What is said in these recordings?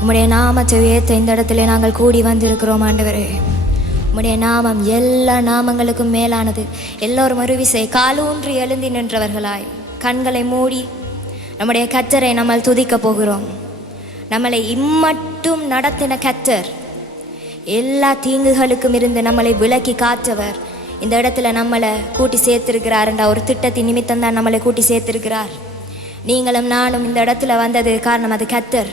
உம்முடைய நாமத்தை உயர்த்த இந்த இடத்துல நாங்கள் கூடி வந்திருக்கிறோம் ஆண்டவரே. உம்முடைய நாமம் எல்லா நாமங்களுக்கும் மேலானது. எல்லோரும் ஒரு விசை காலூன்றி எழுந்தி நின்றவர்களாய் கண்களை மூடி நம்முடைய கர்த்தரை நம்மால் துதிக்க போகிறோம். நம்மளை இம்மட்டும் நடத்தின கர்த்தர், எல்லா தீங்குகளுக்கும் இருந்து நம்மளை விலக்கி காற்றவர் இந்த இடத்துல நம்மளை கூட்டி சேர்த்திருக்கிறார் என்ற ஒரு திட்டத்தின் நிமித்தம் தான் நம்மளை கூட்டி சேர்த்திருக்கிறார். நீங்களும் நானும் இந்த இடத்துல வந்தது காரணம் அது கர்த்தர்.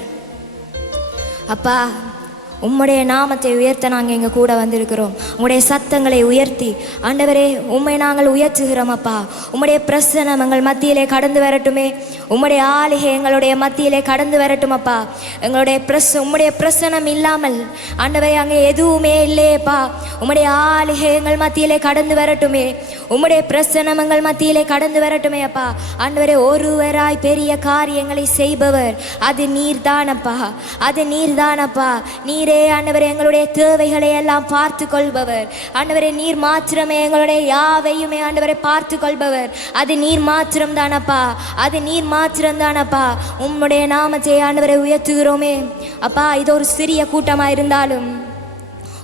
அப்பா, உம்முடைய நாமத்தை உயர்த்த நாங்கள் எங்கள் கூட வந்திருக்கிறோம். உம்முடைய சத்தங்களை உயர்த்தி ஆண்டவரே உம்மை நாங்கள் உயர்த்துகிறோம். அப்பா, உம்முடைய பிரசனம் எங்கள் மத்தியிலே கடந்து வரட்டுமே. உம்முடைய ஆளுகை எங்களுடைய மத்தியிலே கடந்து வரட்டும். அப்பா, எங்களுடைய உம்முடைய பிரசனம் இல்லாமல் ஆண்டவரே அங்கே எதுவுமே இல்லையேப்பா. உம்முடைய ஆளுகை எங்கள் மத்தியிலே கடந்து வரட்டுமே. உம்முடைய பிரசனம் எங்கள் மத்தியிலே கடந்து வரட்டுமே. அப்பா ஆண்டவரே, ஒருவராய் பெரிய காரியங்களை செய்பவர் அது நீர்தானப்பா, அது நீர்தானப்பா. நீரே ஆண்டவரே எங்களுடைய தேவைகளை எல்லாம் பார்த்து கொள்பவர். ஆண்டவரே, நீர் மாத்திரமே எங்களுடைய யாவையுமே ஆண்டவரை பார்த்து கொள்பவர். அது நீர் மாத்திரம் தானப்பா, அது நீர் மாத்திரம் தானப்பா. உம்முடைய நாமத்தை ஆண்டவரை உயர்த்துகிறோமே. அப்பா, இது ஒரு சிறிய கூட்டமாக இருந்தாலும்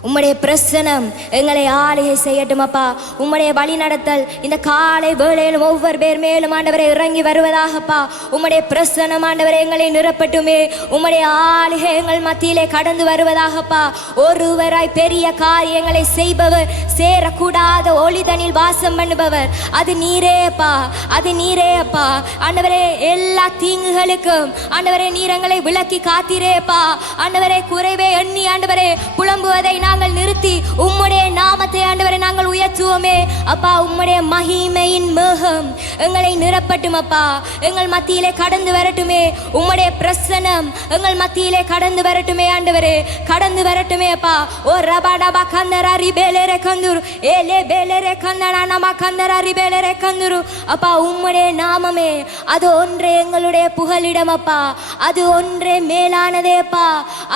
உம்முடைய பிரசனம் எங்களை ஆளுகை செய்யட்டும். அப்பா, உம்முடைய வழி நடத்தல் இந்த காலை வேளையிலும் ஒவ்வொரு பேர் மேலும் ஆண்டவரை இறங்கி வருவதாகப்பா. உம்முடைய பிரசனம் ஆண்டவரை எங்களை நிரப்பட்டுமே. உம்முடைய ஆளுகை எங்கள் மத்தியிலே கடந்து வருவதாகப்பா. ஒருவராய் பெரிய காரியங்களை செய்பவர், சேரக்கூடாத ஒளிதனில் வாசம் பண்ணுபவர் அது நீரேப்பா, அது நீரேப்பா. ஆண்டவரே, எல்லா தீங்குகளுக்கும் ஆண்டவரே நீர் எங்களை விலக்கி காத்தீரேப்பா. ஆண்டவரே, குறைவே எண்ணி ஆண்டவரே புலம்புவதை நாங்கள் நிறுத்தி உம்முடைய நாமத்தை ஆண்டவரை நாங்கள் உயர்த்துவோமே. அப்பா, உம்முடைய மகிமையின் மேகம் எங்களை நிரப்பட்டும். அப்பா, எங்கள் மத்தியிலே கடந்து வரட்டுமே. உம்முடைய பிரசனம் எங்கள் மத்தியிலே கடந்து வரட்டுமே. ஆண்டவரே, கடந்து வரட்டுமே. அப்பா, ஓ ரபாடபா கந்தராரி பேலேரே கந்துரு ஏலே பேலேரே கந்தனா நம கந்தராரி பேலேரே கந்துரு. அப்பா, உம்முடைய நாமமே அது ஒன்றே எங்களுடைய புகலிடம். அப்பா, அது ஒன்றே மேலானதே. அப்பா,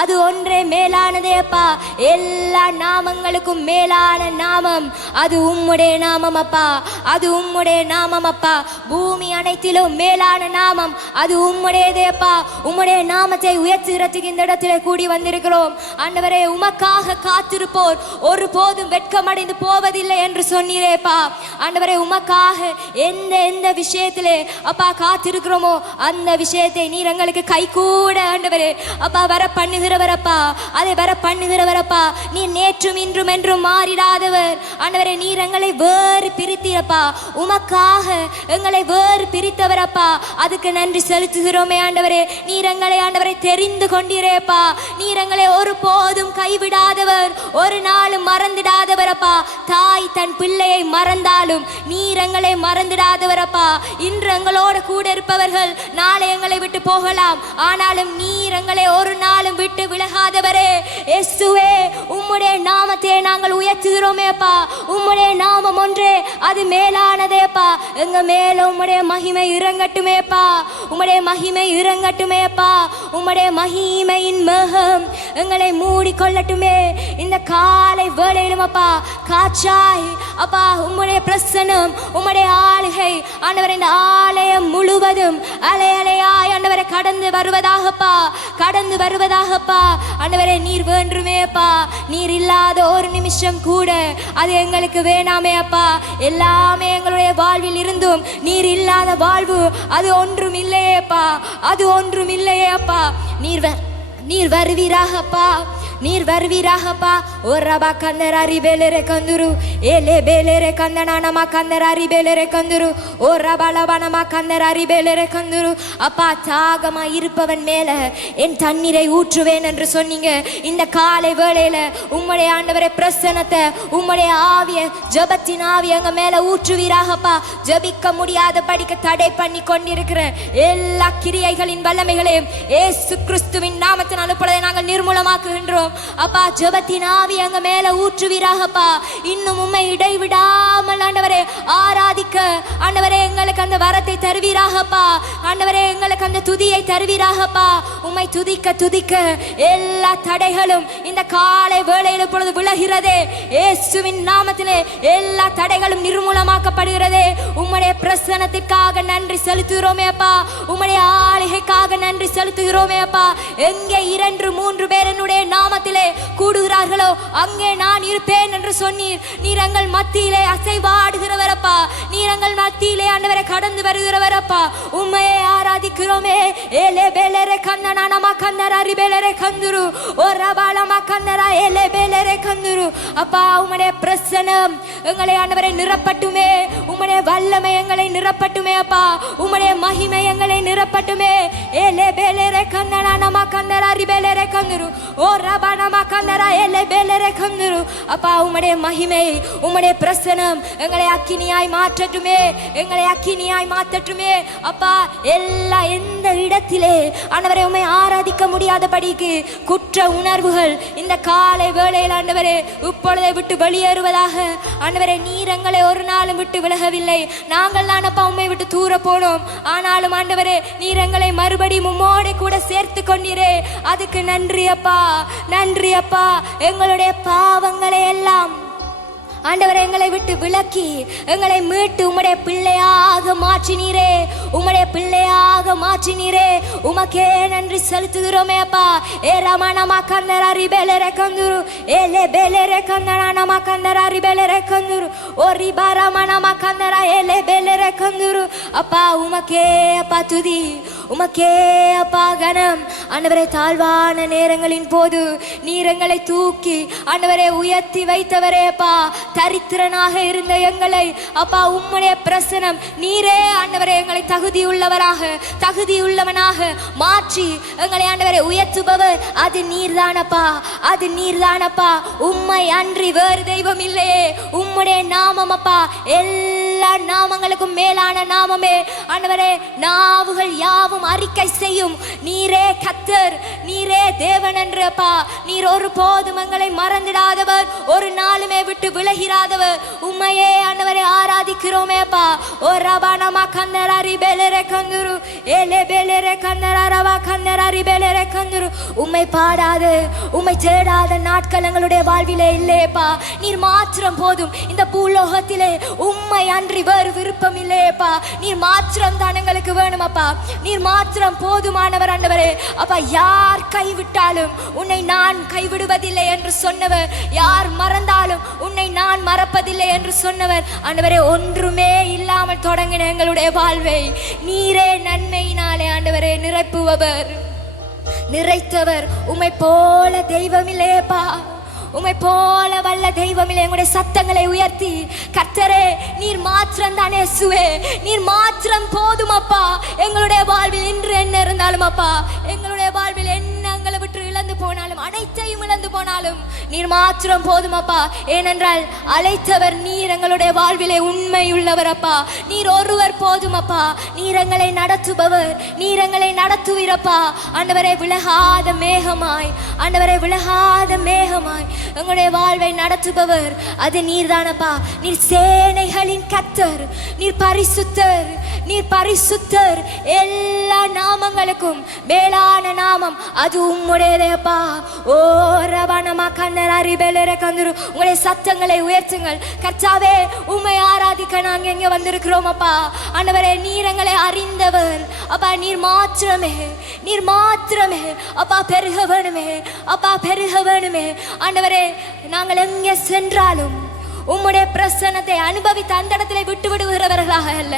அது ஒன்றே மேலானதே. அப்பா, எல்லா நாமங்களுக்கும் மேலான நாமம் அது உம்முடைய நாமம். அப்பா, அது உம்முடைய நாமம். அப்பா, பூமி அனைத்திலும் மேலான நாமம் அது உம்முடையதே. அப்பா, உம்முடைய நாமத்தை உயர்த்துகிறதுக்கு இந்த இடத்துல கூடி வந்திருக்கிறோம். ஆண்டவரே, உமக்காக காத்திருப்போர் ஒருபோதும் வெட்கமடைந்து போவதில்லை என்று சொன்னீரேப்பா. ஆண்டவரே, உமக்காக எந்த விஷயத்திலே அப்பா காத்திருக்கிறோமோ அந்த விஷயத்தை நீர் எங்களுக்கு கை கூட ஆண்டவரே அப்பா வர பண்ணுகிறவரப்பா, அதை வர பண்ணுகிறவரப்பா. நீர் நேற்றும் இன்றும் என்றும் மாறிடாதவர். ஆண்டவரே, நீர் எங்களை வேறு பிரித்தீரப்பா. உமக்காக எங்களை வேறு பிரித்தவரப்பா. அதுக்கு நன்றி செலுத்துகிறோமே. ஆண்டவரே, நீர் எங்களை ஆண்டவரை தெரிந்து கொண்டீரேப்பா. நீர் எங்களை ஒருபோதும் கைவிடாதவர், ஒரு நாளும் மறந்துடாதவரப்பா. தாய் தன் பிள்ளையை மறந்தாலும் நீர் எங்களை மறந்துடாதவரப்பா. இன்று எங்களோட கூட இருப்பவர்கள் நாளை எங்களை விட்டு போகலாம், ஆனாலும் நீர் எங்களை ஒரு நாளும் விட்டு விலகாதவரே. இயேசுவே, உம்முடைய நாமத்தை நாங்கள் உயர்த்துகிறோமேப்பா. உம்முடைய நாமம் ஒன்றே அது மேலானதேப்பா. எங்க மேல உம்முடைய மகிமை இறங்கட்டுமேப்பா. உம்முடைய மகிமை இறங்கட்டுமேப்பா. உம்முடைய மகிமையின் மேகம் எங்களை மூடிக்கொள்ளட்டுமே. இந்த காலை வேளையிலும் அப்பா காற்றாய் அப்பா உம்முடைய பிரசனம், உம்முடைய ஆளுகை ஆண்டவர் இந்த ஆலயம் முழுவதும் அலை அலையாய் ஆண்டவரை கடந்து வருவதாகப்பா, கடந்து வருவதாகப்பா. ஆண்டவரே, நீர் வேண்டுமேப்பா. நீர் இல்லாத ஒரு நிமிஷம் கூட அது எங்களுக்கு வேணாமே அப்பா. எல்லாமே எங்களுடைய வாழ்வில் இருந்தும் நீர் இல்லாத வாழ்வு அது ஒன்றும் இல்லையேப்பா, அது ஒன்றும் இல்லையே அப்பா. நீர் வருவீராகப்பா, நீர் வருவீராகப்பா. ஓ ரபா கந்தராரி பேலேரே கந்துரு ஏலே பேலேரே கந்தனானமா கந்தராரி பேலேரே கந்துரு ஓ ரபாலபானமா கந்தராரி பேலேரே கந்துரு. அப்பா, தாகமா இருப்பவன் மேல என் தண்ணீரை ஊற்றுவேன் என்று சொன்னீங்க. இந்த காலை வேளையில உம்முடைய ஆண்டவரை பிரசன்னத்தை, உம்முடைய ஆவிய ஜபத்தின் ஆவிய எங்க மேல ஊற்றுவீராகப்பா. ஜபிக்க முடியாத படிக்க தடை பண்ணி கொண்டிருக்கிற எல்லா கிரியைகளின் வல்லமைகளையும் ஏசு கிறிஸ்துவின் நாமத்தின் அனுப்பதை நாங்கள் நிர்மூலமாக்குகின்றோம். வந்திருக்கிறோம் அப்பா. ஜெபத்தின் ஆவி எங்க மேல ஊற்றுவீராகப்பா. இன்னும் உம்மை இடைவிடாமல் ஆண்டவரே ஆராதிக்க ஆண்டவரே எங்களுக்கு அந்த வரத்தை தருவீராகப்பா. ஆண்டவரே எங்களுக்கு அந்த துதியை தருவீராகப்பா. உம்மை துதிக்க துதிக்க எல்லா தடைகளும் இந்த காலை வேளையில் பொழுது விலகிறதே. இயேசுவின் நாமத்திலே எல்லா தடைகளும் நிர்மூலமாக்கப்படுகிறதே. உம்முடைய பிரசன்னத்திற்காக நன்றி செலுத்துகிறோமே அப்பா. உம்முடைய ஆளுகைக்காக நன்றி செலுத்துகிறோமே அப்பா. எங்கே 2-3 பேர் என்னுடைய நாமத்திலே கூடுகிறார்களோ அங்கே நான் இருப்பேன் என்று சொன்னீர். நீர் எங்கள் மத்தியிலே அசைவாடுகிறவரப்பா. நீர் எங்கள் மத்தியிலே ஆண்டவரை கடந்து வருகிறவரப்பா. உம்மையே ஆராதிக்கிறோமே. ஏலே பேலரே கந்தனா நம கந்தரா ரிபேலரே கந்துரு ஓ ரபாலமா கந்தரா ஏலே பேலரே கந்துரு. அப்பா உம்முடைய பிரசன்னம் எங்களை ஆண்டவரை நிரப்பட்டுமே. உம்முடைய வல்லமை எங்களை நிரப்பட்டுமே அப்பா. உம்முடைய மகிமை எங்களை நிரப்பட்டுமே. ஏலே பேலரே கந்தனா நம கந்தரா ரிபேலரே கந்துரு ஓ ரபாலமா கந்தரா ஏலே பேலரே கந்துரு. அப்பா உம்முடைய மகிமை உம்முடைய பிரசன்னம் எங்களை அக்கினியாய் மாற்றட்டுமே. எங்களை அக்கினியாய் மாற்றட்டுமே அப்பா. எந்த இடத்திலே ஆண்டவரே உம்மை ஆராதிக்க முடியாதபடிக்கு குற்ற உணர்வுகள் இந்த காலை வேளையில் ஆண்டவரே இப்பொழுதை விட்டு வெளியேறுவதாக. ஆண்டவரே நீர் எங்களை ஒரு நாளும் விட்டு விலகவில்லை. நாங்கள் தான் அப்பா உம்மை விட்டு தூர போனோம். ஆனாலும் ஆண்டவரே நீர் எங்களை மறுபடியும் உம்மோடு கூட சேர்த்து கொண்டீரே. அதுக்கு நன்றி அப்பா, நன்றி அப்பா. எங்களுடைய பாவங்களை எல்லாம் ஆண்டவரை எங்களை விட்டு விலக்கி எங்களை மீட்டு உம்முடைய பிள்ளையாக மாற்றினீரே. உம்முடைய பிள்ளையாக மாற்றினீரே. உமக்கே நன்றி செலுத்துகிறோமே அப்பா. ஏ ரமணமா கந்தரா ரிபேலரே கந்துரு ஏலே பேலரே கந்தனா நம கந்தரா ரிபேலரே கந்துரு ஓ ரிபா ரமணமா கந்தரா ஏலே பேலரே கந்துரு. அப்பா உமக்கே அப்பா துதி, உமக்கே அப்பா கனம். ஆண்டவரை தாழ்வான நேரங்களின் போது நீர் எங்களை தூக்கி ஆண்டவரை உயர்த்தி வைத்தவரே அப்பா. தரித்திரனாக இருந்த எங்களை அப்பா உம்முடைய பிரசனம் நீரே ஆண்டவரை எங்களை தகுதியுள்ளவனாக மாற்றி எங்களை ஆண்டவரை உயர்த்துபவர் அது நீர்தானப்பா, அது நீர்தானப்பா. உம்மை அன்றி வேறு தெய்வம் இல்லையே. உம்முடைய நாமம் அப்பா எல்லா நாமங்களுக்கும் மேலான நாமமே. ஆண்டவரே நாவுகள் யாவும் அறிக்கை செய்யும் நீரே கர்த்தர், நீரே தேவன் என்று அப்பா. நீர் ஒரு போதும் எங்களை மறந்திடாதவர், ஒரு நாளுமே விட்டு விலகிறாதவர். உம்மையே ஆண்டவரை ஆராதிக்கிறோமே அப்பா. ஓ ரபானமா கந்தரா ரிபேலரே கந்துரு ஏலே பேலரே கந்தரா ரவா கந்தரா ரிபேலரே கந்துரு. உம்மை பாடாது உம்மை தேடாத நாட்கள் எங்களுடைய வாழ்விலே இல்லையேப்பா. நீர் மாத்திரம் போதும். இந்த பூலோகத்திலே உம்மை அன்றி வேறு விருப்பம் இல்லையேப்பா. நீர் மாத்திரம் தான் எங்களுக்கு வேணுமப்பா. நீர் மாத்திரம் போதுமானவர் ஆண்டவரே அப்பா. யார் கைவிட்டாலும் உன்னை நான் கைவிடுவதில்லை என்று சொன்னவர், யார் மறந்தாலும் உன்னை நான் மறப்பதில்லை என்று சொன்னவர் ஆண்டவரே. ஒன்றுமே இல்லாமல் தொடங்கின எங்களுடைய வாழ்வை நீரே நன்மையினாலே ஆண்டவரே நிரப்புபவர், நிறைத்தவர். உம்மை போல தெய்வம் இல்லையேப்பா. உம்மை போல வல்ல தெய்வமில்லை. எங்களுடைய சத்தங்களை உயர்த்தி கர்த்தரே நீர் மாத்திரம் தானே இயேசுவே, நீர் மாத்திரம் போதும் அப்பா. எங்களுடைய வாழ்வில் இன்று என்ன இருந்தாலும் அப்பா, எங்களுடைய வாழ்வில் என்ன எங்களை விட்டு இழந்து போனாலும், அனைத்தையும் இழந்து போனாலும் நீர் மாத்திரம் போதும் அப்பா. ஏனென்றால் அழைத்தவர் நீர். எங்களுடைய வாழ்விலே உண்மை உள்ளவர் அப்பா. நீர் ஒருவர் போதும் அப்பா. நீர் எங்களை நடத்துபவர், நீர் எங்களை நடத்துவீரப்பா. ஆண்டவரை விலகாத மேகமாய், ஆண்டவரை விலகாத மேகமாய் எங்களுடைய வாழ்வை நடத்துபவர் அது நீர்தானப்பா. நீர் சேனைகளின் கர்த்தர், நீர் பரிசுத்தர், நீர் பரிசுத்தர். எல்லா நாமங்களுக்கும் மேலான நாமம் அது உம்முடையதே அப்பா. ஓ ரவணமா கந்தரா ரிபேலரே கந்துரு. உங்களுடைய சத்தங்களை உயர்த்துங்கள் கர்த்தாவே. உம்மை ஆராதிக்க நாங்கள் எங்கே வந்திருக்கிறோம் அப்பா. ஆண்டவரே நீர் எங்களை அறிந்தவர் அப்பா. நீர் மாத்திரமே, நீர் மாத்திரமே அப்பா பெருக வேணுமே அப்பா, பெருக வேணுமே ஆண்டவரே. நாங்கள் எங்கே சென்றாலும் உம்முடைய பிரசன்னத்தை அனுபவித்து அந்த இடத்துல விட்டு விடுகிறவர்களாக அல்ல,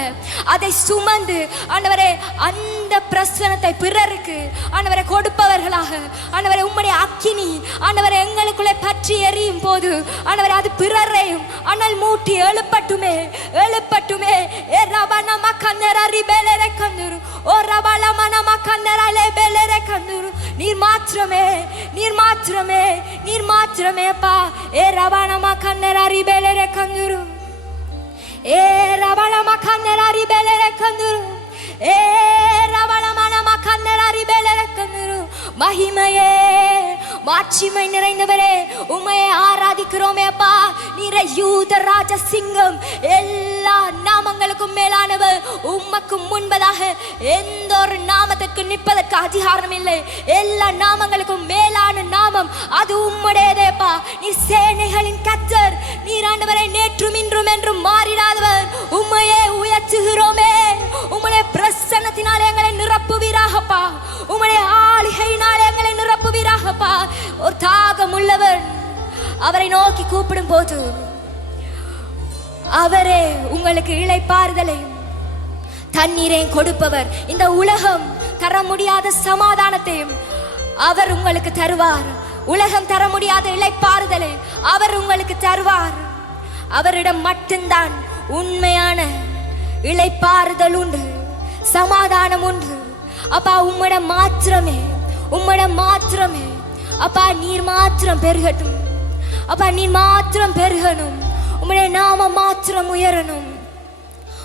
அதை சுமந்து ஆண்டவரே அந்த பிரசன்னத்தை பிறருக்கு ஆண்டவரை கொடுப்பவர்களாக ஆண்டவரை உம்முடைய அக்கினி ஆண்டவரை எங்களுக்குள்ளே பற்றி எரியும் போது ஆண்டவரை அது பிறரையும் அனல் மூட்டி எழுப்பட்டுமே, எழுப்பட்டுமே. ஏ ரபனமா கந்தரா ரிபேலரே கந்துரு ஓ ரபலமனமா கந்தரா லேபேலரே கந்துரு. நீர் மாத்திரமே, நீர் மாத்திரமே, நீர் மாத்திரமே அப்பா. ஏ ரபனமா கந்தரா ரிபேலரே கந்துரு ஏ ரபலமா கந்தரா ரிபேலரே கந்துரு ஏ ரபலமனமா கந்தரா ரிபேலரே கந்துரு. மகிமையே, மாட்சிமை நிறைந்தவரே, உம்மையை ஆராதிக்கிறோமே அப்பா. நீரை யூத ராஜ சிங்கம், எல்லா நாமங்களுக்கும் மேலானவர். உமக்கு முன்பதாக எந்த ஒரு நாமத்திற்கு நிற்பதற்கு அதிகாரம் இல்லை. எல்லா நாமங்களுக்கும் மேலான நாமம் அது உம்முடையதேப்பா. நீ சேனைகளின் கர்த்தர். நீர் ஆண்டவரை நேற்றும் இன்றும் என்றும் மாறிடாதவர். உம்மையே உயர்த்துகிறோமே. உம்முடைய பிரசன்னத்தினாலே எங்களை நிரப்புவீராகப்பா. உம்முடைய ஆளுகையினாலே எங்களை நிரப்புவீராகப்பா. ஒரு தாகம் உள்ளவர் அவரை நோக்கி கூப்பிடும் போது அவரே உங்களுக்கு இளைப்பாறுதலையும் தண்ணீரையும் கொடுப்பவர். இந்த உலகம் தர முடியாத சமாதானத்தையும் அவர் உங்களுக்கு தருவார். உலகம் தர முடியாத இளைப்பாறுதலை அவர் உங்களுக்கு தருவார். அவரிடம் மட்டும்தான் உண்மையான இளைப்பாறுதல் உண்டு, சமாதானம் உண்டு. அப்பா உம்மிடம் மாத்திரமே, உம்மிடம் மாத்திரமே. அப்பா நீர் மாத்திரம் பெருகட்டும். அப்பா நீர் மாத்திரம் பெருகணும். உம்முடைய நாமம் மாத்திரம் உயரணும்.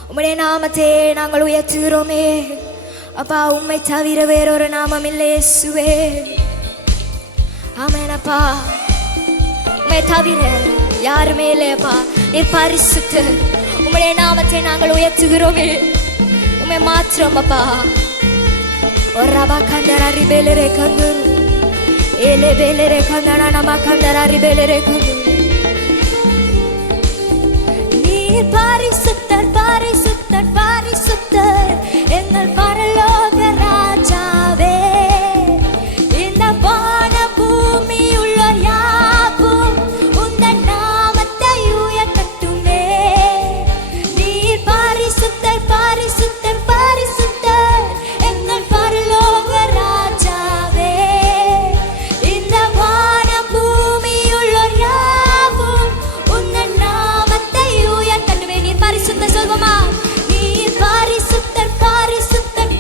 உம்முடைய நாமத்தை நாங்கள் உயர்த்துகிறோமே அப்பா. உம்மை தவிர வேறொரு நாமம் இல்லை இயேசுவே. ஆமென் அப்பா. உம்மை தவிர யாருமே இல்லையப்பா. நீர் பரிசுத்தர். உம்முடைய நாமத்தை நாங்கள் உயர்த்துகிறோமே. உம்மை மாத்திரம் அப்பா. ஒரு ரபா கந்தரா ரிபேலரே கந்தரு ஏலே பேலரே கந்தனா நம கந்தரா ரிபேலரே கந்தரு. நீர் பரிசுத்தர், பரிசுத்தர், பரிசுத்தர், எங்கள் பரலோக ராஜாவே. இந்த வான பூமி உள்ள யாவும் உந்தன் நாமத்தை உயர்த்தட்டுமே. நீர் பரிசுத்தர், பரிசுத்தர், பரிசுத்தர், எங்கள் பரலோக ராஜாவே. இந்த வான பூமி உள்ள யாவும் உந்தன் நாமத்தை உயர்த்தட்டுமே. நீர் பரிசுத்தர் சொல்வோமா? நீர் பரிசுத்தர், பரிசுத்தர்,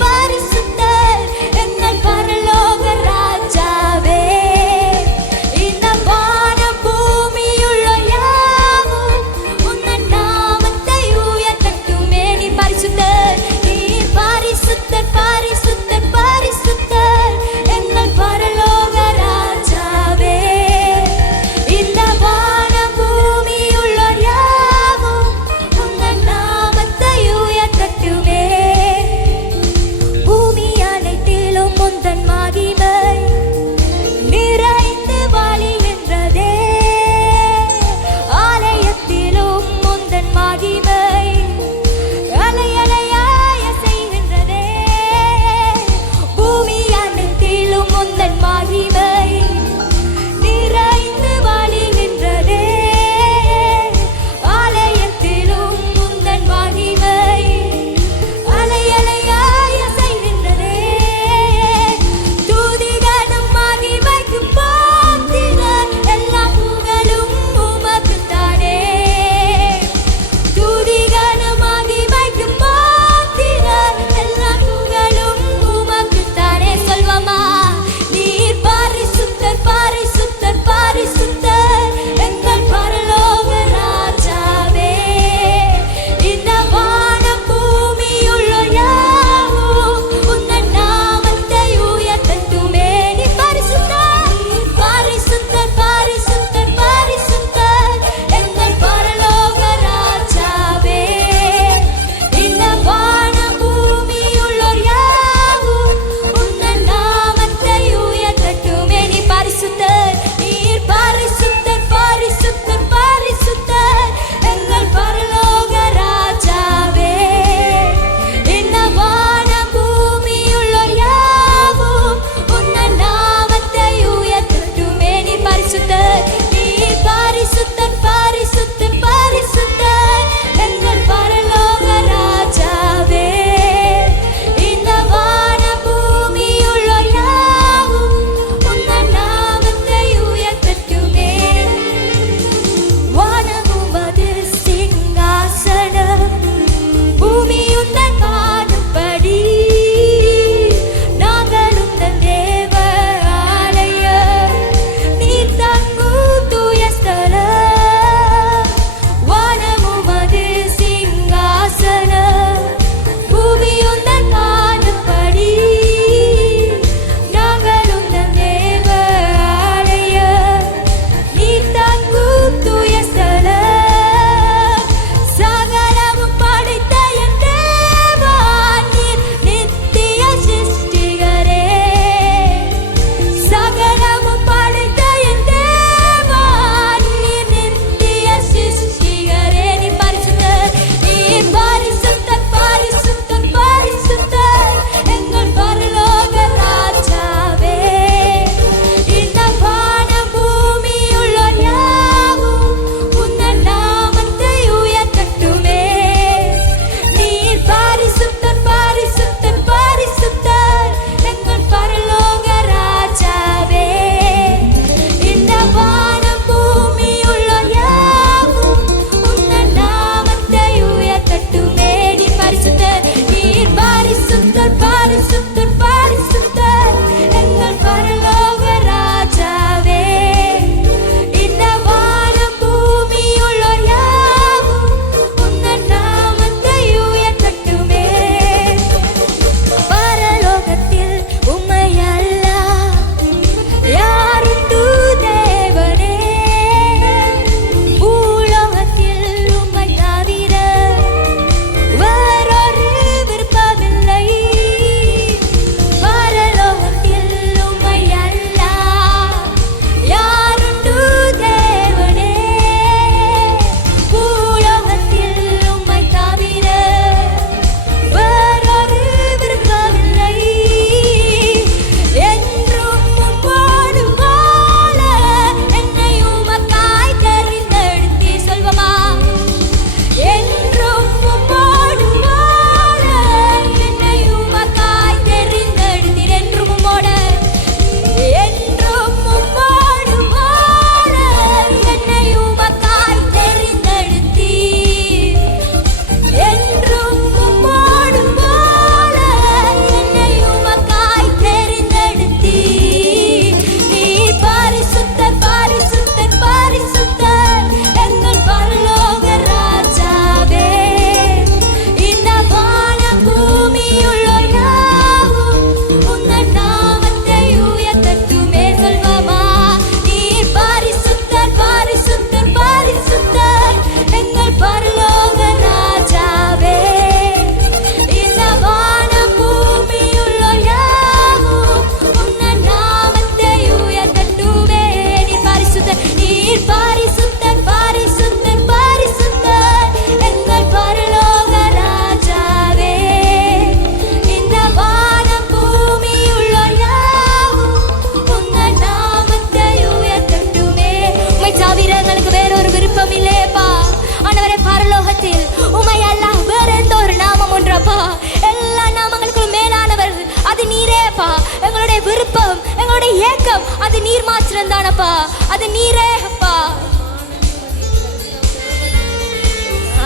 விருப்பம், எங்களுடைய ஏக்கம் அது நீர் மாத்திரம் தானப்பா. அது நீரே அப்பா.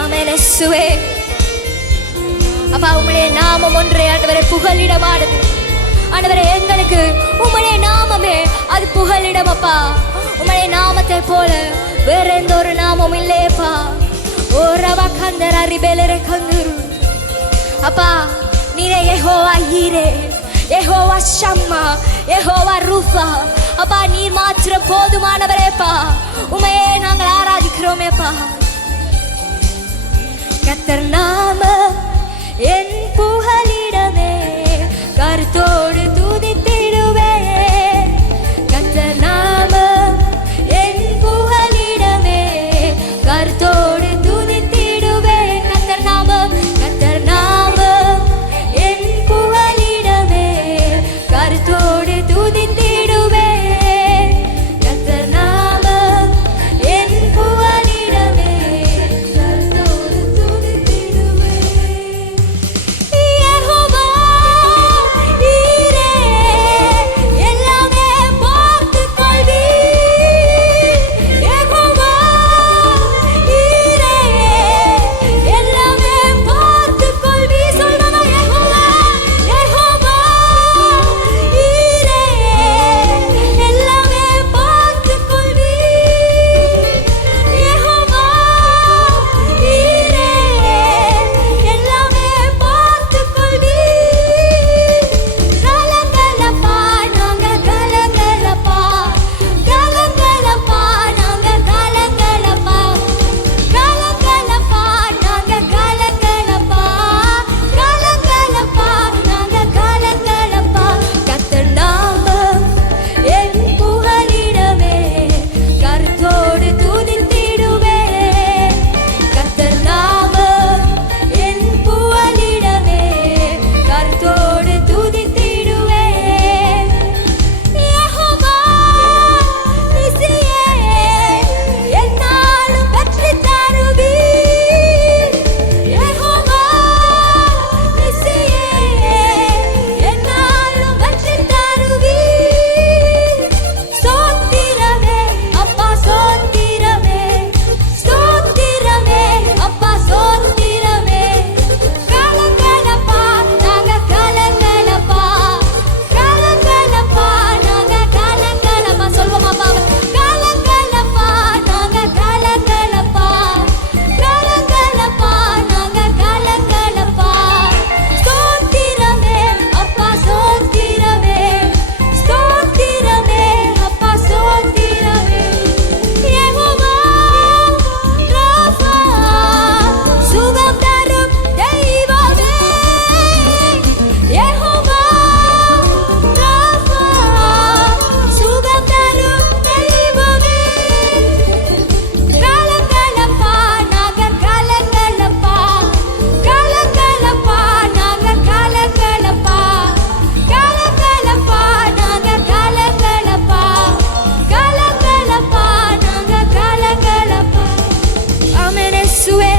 ஆமென் இயேசுவே. அப்பா உம்முடைய நாமம் ஒன்றே ஆண்டவரே புகலிடமானது. ஆண்டவரே எங்களுக்கு உம்முடைய நாமமே அது புகலிடம் அப்பா. உம்முடைய நாமத்தை போல வேற எந்த ஒரு நாமம் இல்லையப்பா. ஓ ரவா கந்தர் அரிபேலரே கந்தர். அப்பா நீரே யெகோவா ஈரே, யெகோவா ஷம்மா, யெகோவா ரூஃபா. அப்பா நீர் மாத்திரம் போதுமானவரேப்பா. உம்மையே நாங்கள் ஆராதிக்கிறோமேப்பா. கர்த்தர் நாமம் என் புகலிடமே, கருத்தோடு துதித்திடுவே. கர்த்தர் நாமம் என் புகலிடமே, கருத்தோடு துதித்திடுவே. கர்த்தர் நாமம், கர்த்தர் நாமம் என் புகலிடமே, கருத்தோடு துதித்திடுவே. கர்த்தர் நாமம் என் புகலிடமே, கருத்தோடு துதித்திடுவே. யெகோவா ஈரே, எல்லாமே பார்த்துக் கொள்வீர். யெகோவா ஈரே, எல்லாமே பார்த்துக் கொள்வீர். சொல்லுங்க யெகோவா, யெகோவா ஈரே, எல்லாமே பார்த்துக் கொள்வீர். யெகோவா ஈரே, எல்லாமே பார்த்துக் கொள்வீர். கலங்கலப்பா நாங்க கலங்கலப்பா, கலங்கலப்பா நாங்க கலங்கலப்பா, கலங்கலப்பா நாங்க கலங்கலப்பா, கலங்கலப்பா நாங்க கலங்கலப்பா. கர்த்தர் நாமம் என் புகலிடமே, கருத்தோடு துதித்திடுவே. கர்த்தர் நாமம் என் புகலிடமே, கருத்தோடு துதித்திடுவே. யெகோவா நிசியே, என்னாலும் வெற்றி தருவீர். யெகோவா நிசியே, என்னாலும் வெற்றி தருவீர். ஸ்தோத்திரமே அப்பா ஸ்தோத்திரமே, ஸ்தோத்திரமே அப்பா ஸ்தோத்திரமே. கலங்கலப்பா நாங்க கலங்கலப்பா, கலங்கலப்பா நாங்க கலங்கலப்பா. சொல்வோமா அப்பா, கலங்கலப்பா நாங்க கலங்கலப்பா, கலங்கலப்பா நாங்க கலங்கலப்பா. ஸ்தோத்திரமே அப்பா ஸ்தோத்திரமே, ஸ்தோத்திரமே அப்பா ஸ்தோத்திரமே. யெகோவா ராஃபா, சுகம் தரும் தெய்வமே. யெகோவா ராஃபா, சுகம் தரும் தெய்வமே. கலங்கலப்பா நாங்க கலங்கலப்பா, கலங்கலப்பா நாங்க கலங்கலப்பா, கலங்கலப்பா நாங்க கலங்கலப்பா, கலங்கலப்பா நாங்க கலங்கலப்பா. ஆமென் இயேசுவே.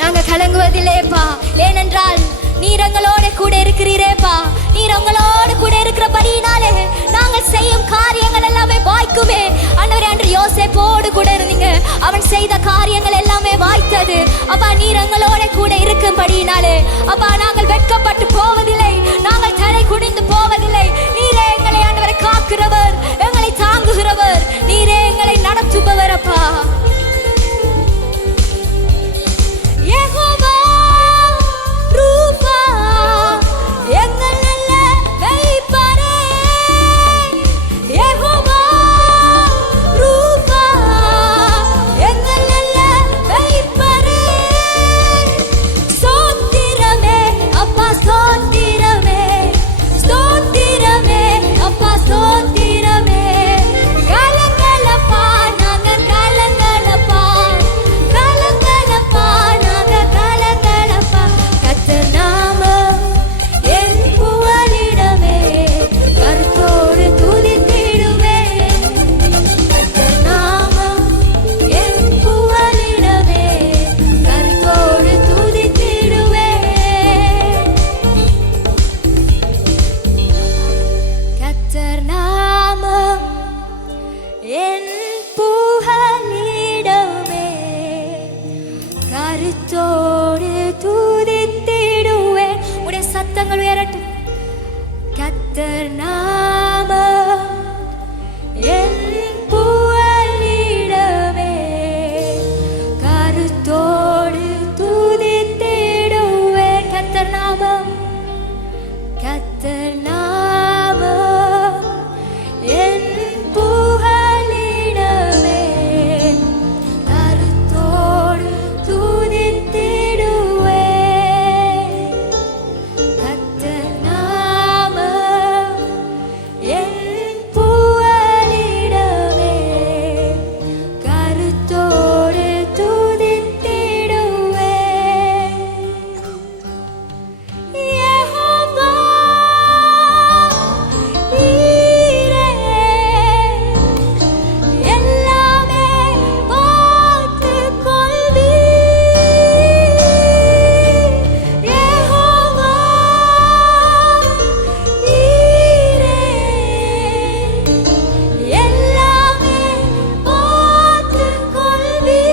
நாங்க கலங்குவதில்லைப்பா, ஏனென்றால் நீர் எங்களோட கூட இருக்கிறீரேப்பா. நீர் எங்களோடு கூட இருக்கிறபடியினாலே நாங்கள் செய்யும் காரியங்கள் எல்லாமே வாய்க்குமே. ஆண்டவரே அன்று யோசேப்போடு கூட இருந்தீங்க, அவன் செய்த காரியங்கள் எல்லாமே வாய்த்தது. அப்பா நீர் எங்களோட கூட இருக்கும்படியினாலே அப்பா நாங்கள் வெட்கப்பட்டு போவதில்லை, நாங்கள் தலை குனிந்து போவதில்லை. நீரே எங்களை ஆண்டவரை காக்கிறவர், எங்களை தாங்குகிறவர், நீரே எங்களை நடத்துபவர் அப்பா. யெகோவா ரூஃபா, எங்கள் நல்ல மேய்ப்பரே. யெகோவா ரூஃபா, எங்கள் நல்ல மேய்ப்பரே. ஸ்தோத்திரமே அப்பா ஸ்தோத்திரமே, கர்த்தர் நாமம் என் புகலிடமே, கருத்தோடு துதித்திடுவேன். கர்த்தர் நாமம், கர்த்தர் நாமம் என் புகலிடமே, கருத்தோடு துதித்திடுவேன். கர்த்தர் நாமம் என் புகலிடமே, கருத்தோடு துதித்திடுவேன். யெகோவா ஈரே, எல்லாமே பார்த்துக் கொள்வீர். யெகோவா ஈரே, எல்லாமே பார்த்துக் கொள்வீர்.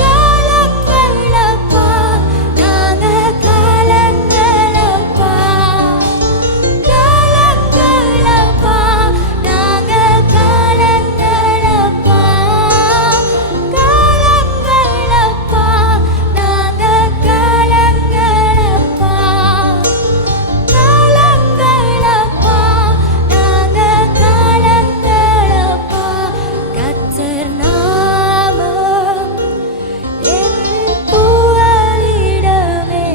கலங்களப்பா, நாங்க கலங்களப்பா, கலங்களப்பா, நாங்க கலங்களப்பா, கலங்களப்பா, நாங்க கலங்களப்பா, கலங்களப்பா, நாங்க கலங்களப்பா. கர்த்தர் நாமம் என் புகலிடமே,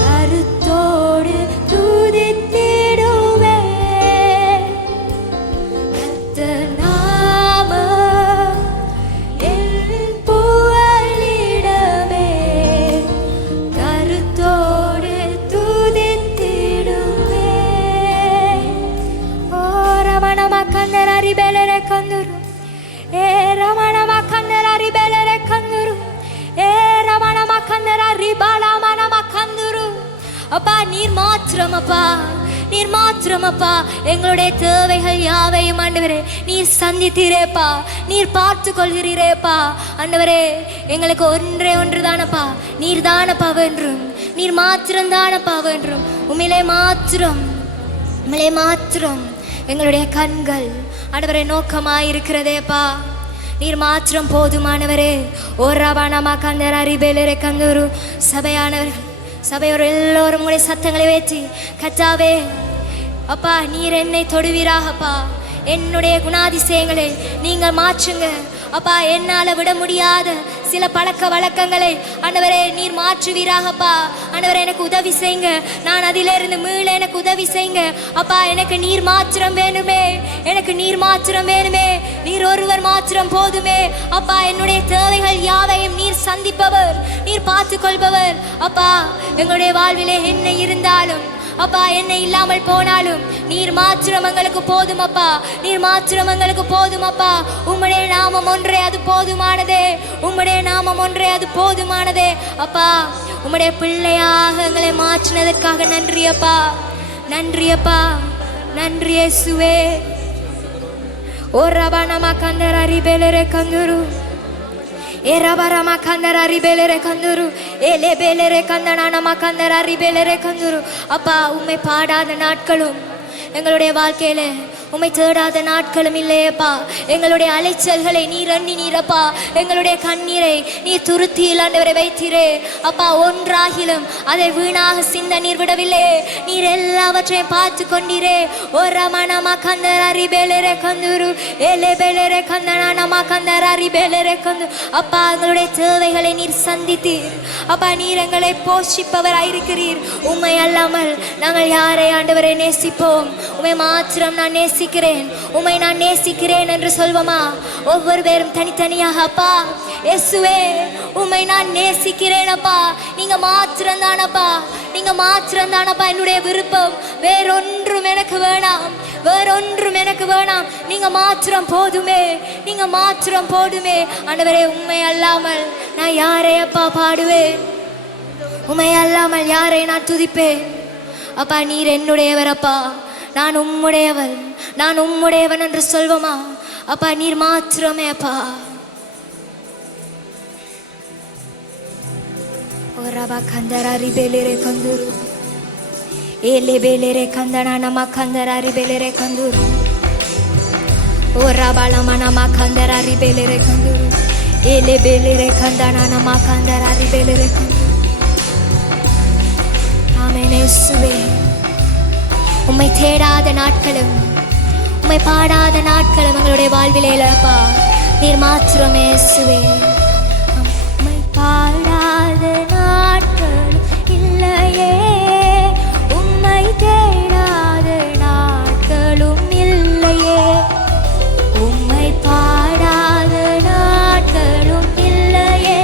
கருத்தோடு துதித்திடுவேன். கர்த்தர் நாமம் என் புகலிடமே, கருத்தோடு துதித்திடுவேன். ஓ ரமணமா கந்தர் அரிபெலரை கந்துரு, ஏ ரமணமா கந்தர் அரிபெலரை கந்துரு, ஏ ரமணமா கந்தர் அரிபாலாமணமா கந்துரு. அப்பா நீர் மாத்திரம், அப்பா நீர் மாத்திரம், அப்பா எங்களுடைய தேவைகள் யாவையும் ஆண்டவரே நீர் சந்தித்தீரேப்பா, நீர் பார்த்து கொள்கிறீரேப்பா. ஆண்டவரே எங்களுக்கு ஒன்றே ஒன்று தானப்பா, நீர் தானப்பா வேண்டும், நீர் மாத்திரம் தானப்பா வேண்டும். உண்மையிலே மாத்திரம், உண்மையிலே மாத்திரம் எங்களுடைய கண்கள் ஆண்டவரே நோக்கமாயிருக்கிறதேப்பா. நீர் மாத்திரம் போதுமானவரே. ஓ ரபானமா கந்தர் அரிபெலரை கந்தூரு. சபையானவர்கள், சபையோர் எல்லோரும் உங்களுடைய சத்தங்களை ஏற்றி கர்த்தாவே அப்பா நீர் என்னை தொடுவீராகப்பா. என்னுடைய குணாதிசயங்களை நீங்கள் மாற்றுங்க அப்பா. என்னால் விட முடியாத சில பழக்க வழக்கங்களை ஆண்டவரே நீர் மாற்றுவீராகப்பா. ஆண்டவரே எனக்கு உதவி செய்யுங்க, நான் அதிலிருந்து மீள எனக்கு உதவி செய்யுங்க அப்பா. எனக்கு நீர் மாத்திரம் வேணுமே, எனக்கு நீர் மாத்திரம் வேணுமே, நீர் ஒருவர் மாத்திரம் போதுமே அப்பா. என்னுடைய தேவைகள் யாவையும் நீர் சந்திப்பவர், நீர் பார்த்து கொள்பவர் அப்பா. எங்களுடைய வாழ்விலே என்ன இருந்தாலும் அப்பா, என்னை இல்லாமல் போனாலும் நீர் மாத்திரம் எங்களுக்கு போதும் அப்பா, நீர் மாத்திரம் எங்களுக்கு போதும் அப்பா. உம்முடைய நாமம் ஒன்றே அது போதுமானதே, உம்முடைய நாமம் ஒன்றே அது போதுமானதே அப்பா. உம்முடைய பிள்ளையாக எங்களை மாற்றினதற்காக நன்றி அப்பா, நன்றி அப்பா, நன்றி இயேசுவே. ஓ ரபானமா கந்தர் அரிபெலரை கந்துரு, ஏ ரபரமா கந்தர் அரிபெலரை கந்துரு, ஏலே பெலரை கந்தனானமா கந்தர் அரிபெலரை கந்துரு. அப்பா உம்மை பாடாத நாட்களும் எங்களுடைய வாழ்க்கையில, உம்மை தேடாத நாட்களும் இல்லையப்பா. எங்களுடைய அலைச்சல்களை நீர் எண்ணி நீரப்பா, எங்களுடைய கண்ணீரை நீர் துருத்தியில் ஆண்டவரை வைத்தீரே அப்பா. ஒன்றாகிலும் அதை வீணாக சிந்த நீர் விடவில்லை, நீர் எல்லாவற்றையும் பார்த்து கொண்டீரே. ஓ ரமணமா கந்தர் அரிபெலரை கந்துரு, ஏலே பெலரை கந்தனானமா கந்தர் அரிபெலரை கந்து. அப்பா எங்களுடைய தேவைகளை நீர் சந்தித்தீர் அப்பா. நீர் எங்களை போஷிப்பவராயிருக்கிறீர். உம்மை அல்லாமல் நாங்கள் யாரை ஆண்டவரை நேசிப்போம்? உம்மை மாத்திரம் நான் நேசிக்கிறேன், உம்மை நான் நேசிக்கிறேன் என்று சொல்வோமா? ஒவ்வொரு பேரும் தனித்தனியாக அப்பா இயேசுவே உம்மை நான் நேசிக்கிறேன் அப்பா. நீங்க மாத்திரம் தானப்பா, நீங்க மாத்திரம் தானப்பா என்னுடைய விருப்பம். வேறொன்றும் எனக்கு வேணாம், வேறொன்றும் எனக்கு வேணாம். நீங்க மாத்திரம் போதுமே, நீங்க மாத்திரம் போதுமே ஆண்டவரே. உம்மை அல்லாமல் நான் யாரை அப்பா பாடுவேன்? உம்மை அல்லாமல் யாரை நான் துதிப்பேன்? அப்பா நீர் என்னுடையவர் அப்பா, நான் உம்முடையவன், நான் உம்முடையவன் என்று சொல்வோமா அப்பா? நீர் மாத்திரமே அப்பா. ஓ ரபா கந்தர் அரிபெலரை கந்துரு, ஏலே பேலேரே கந்தனா நம கந்தராரி பேலேரே கந்தூரு ஓ ராபாலமா நம கந்தராரி பேலேரே கந்தூரு ஏலே பேலேரே கந்தனா நம கந்தராரி பேலேரே கந்தூரு. ஆமென் இயேசுவே. உம்மை தேடாத நாட்களும் உம்மை பாடாத நாட்களும் எங்களுடைய வாழ்விலே இல்லப்பா. நீர் மாத்திரமே இயேசுவே. உம்மை பாடாத நாட்களும் இல்லையே, உம்மை தேடாத நாட்களும் இல்லையே. உம்மை பாடாத நாட்களும் இல்லையே,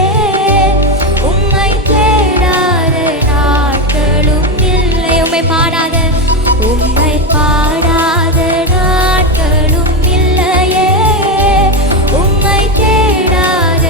உம்மை தேடாத நாட்களும் இல்லை. உம்மை பாடாத நாட்களும் இல்லையே, உம்மை தேடாத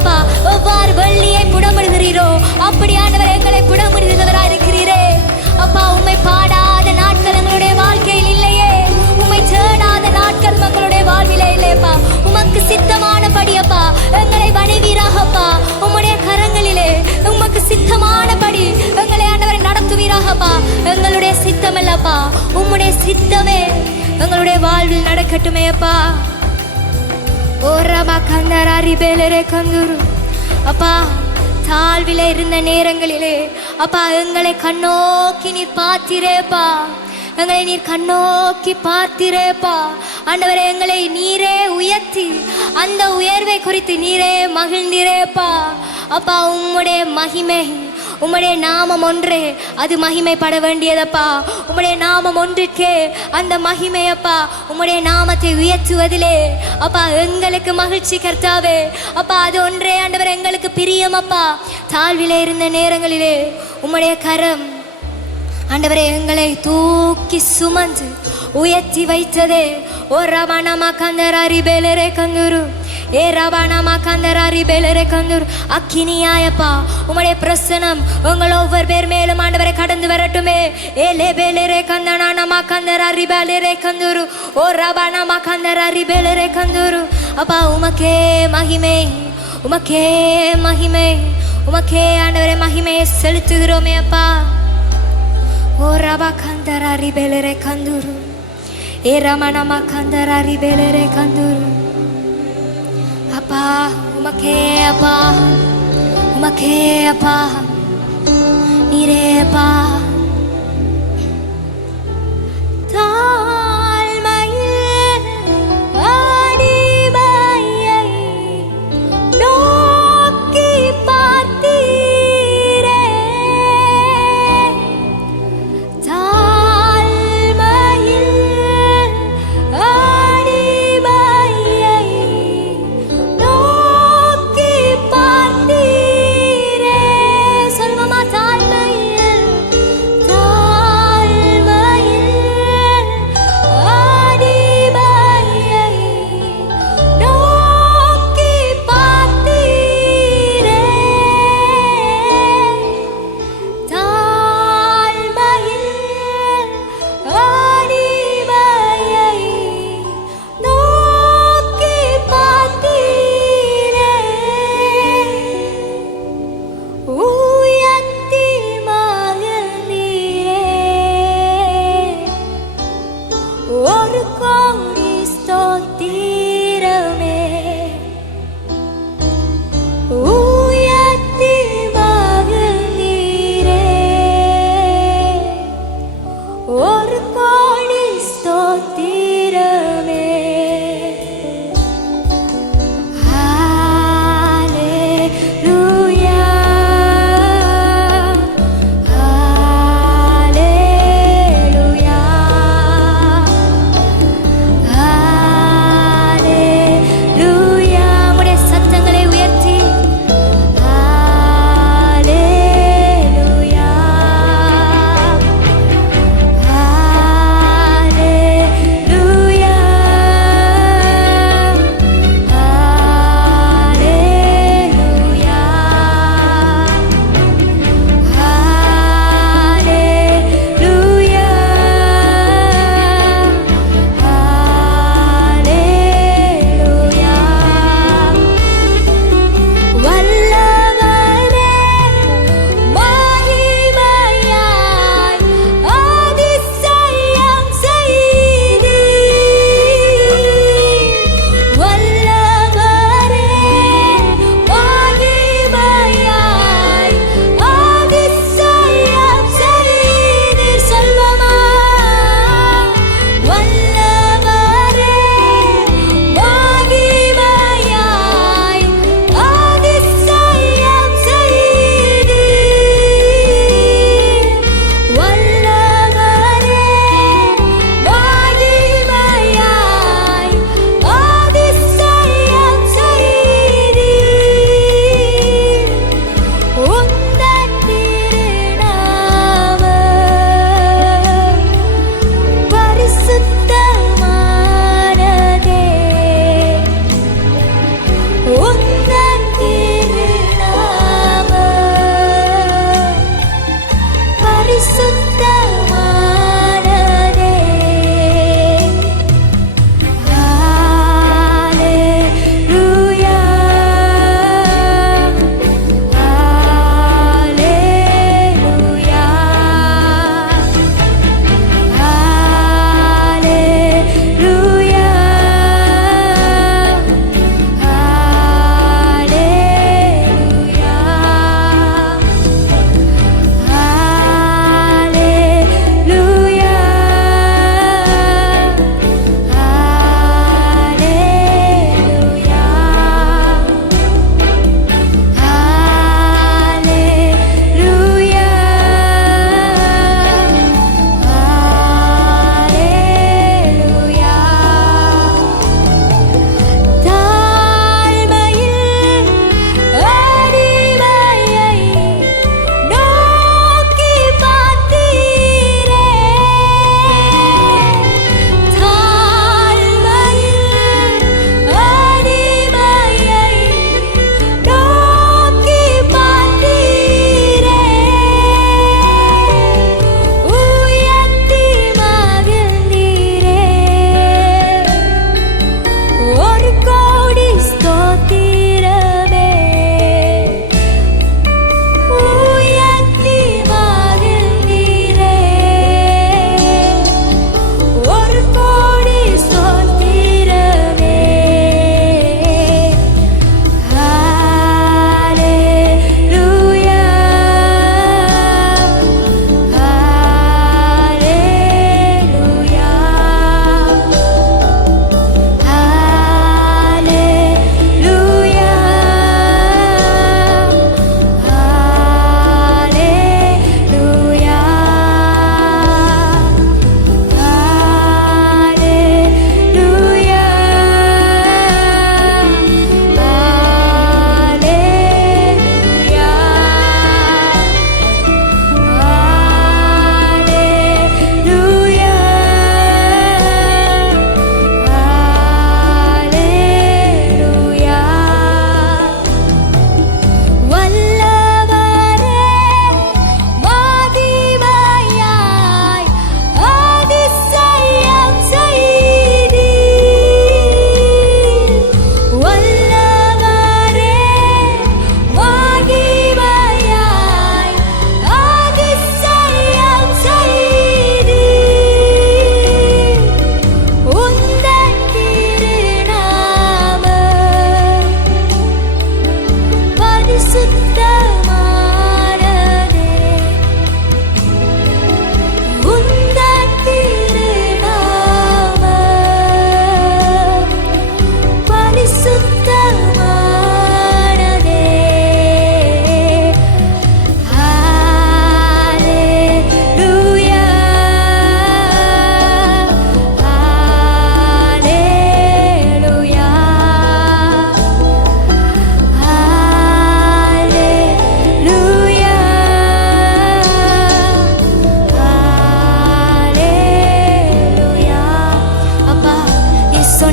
அப்பா. எவ்வாறு வெள்ளியை புடமிடுகிறீரோ அப்படி ஆண்டவரே எங்களை புடமிடுகிறவராய் இருக்கிறீரே அப்பா. உம்மை பாடாத நாட்கள் எங்களுடைய வாழ்க்கையில் இல்லையே, உம்மை தேடாத நாட்கள் எங்களுடைய வாழ்விலே இல்லையப்பா. உமக்கு சித்தமானபடி அப்பா எங்களை வணிவீராகப்பா. உம்முடைய கரங்களிலே உமக்கு சித்தமானபடி எங்களை ஆண்டவரை நடத்துவீராகப்பா. எங்களுடைய சித்தம் இல்லப்பா, உம்முடைய சித்தமே எங்களுடைய வாழ்வில் நடக்கட்டுமே அப்பா. ஓரமா கந்தராரி பேலரே கந்துரு அப்பா. தாழ்வில இருந்த நேரங்களிலே அப்பா எங்களை கண்ணோக்கி நீர் பார்த்தீரேப்பா. எங்களை நீர் கண்ணோக்கி பார்த்தீரேப்பா. ஆண்டவரே எங்களை நீரே உயர்த்தி அந்த உயர்வை குறித்து நீரே மகிழ்ந்தீரேப்பா அப்பா. உம்முடைய மகிமை, உம்முடைய நாமம் ஒன்றே அது மகிமைப்பட வேண்டியதப்பா. உம்முடைய நாமம் ஒன்றுக்கே அந்த மகிமையப்பா. உம்முடைய நாமத்தை உயர்த்துவதிலே அப்பா எங்களுக்கு மகிழ்ச்சி கர்த்தாவே அப்பா. அது ஒன்றே ஆண்டவர் எங்களுக்கு பிரியமப்பா. தாழ்விலே இருந்த நேரங்களிலே உம்முடைய கரம் ஆண்டவரே எங்களை தூக்கி சுமந்து உயர்த்தி வைத்ததே. ஓ ரவணமா கந்தராரி பேலரே கந்துரு, ஏ ரவணமா கந்தராரி பேலரே கந்துரு. அக்கினியாயப்பா உம்முடைய பிரசனம் உங்கள் ஒவ்வொரு பேர் மேலும் ஆண்டவரை கடந்து வரட்டுமே. ஏ லே பேலரே கந்தனானமா கந்தராரி பேலரே கந்துரு, ஓ ரவணமா கந்தராரி பேலரே கந்துரு அப்பா. உமக்கே மகிமை, உமக்கே மகிமை, உமக்கே ஆண்டவரே மகிமையை செலுத்துகிறோமே அப்பா. ஓ ரபா கந்தராரி பேலரே கந்துரு, ஏ ரமணமா கந்தராரி பேலரே கந்துரு அப்பா. உமக்கே அப்பா, உமக்கே அப்பா, நீரே அப்பா.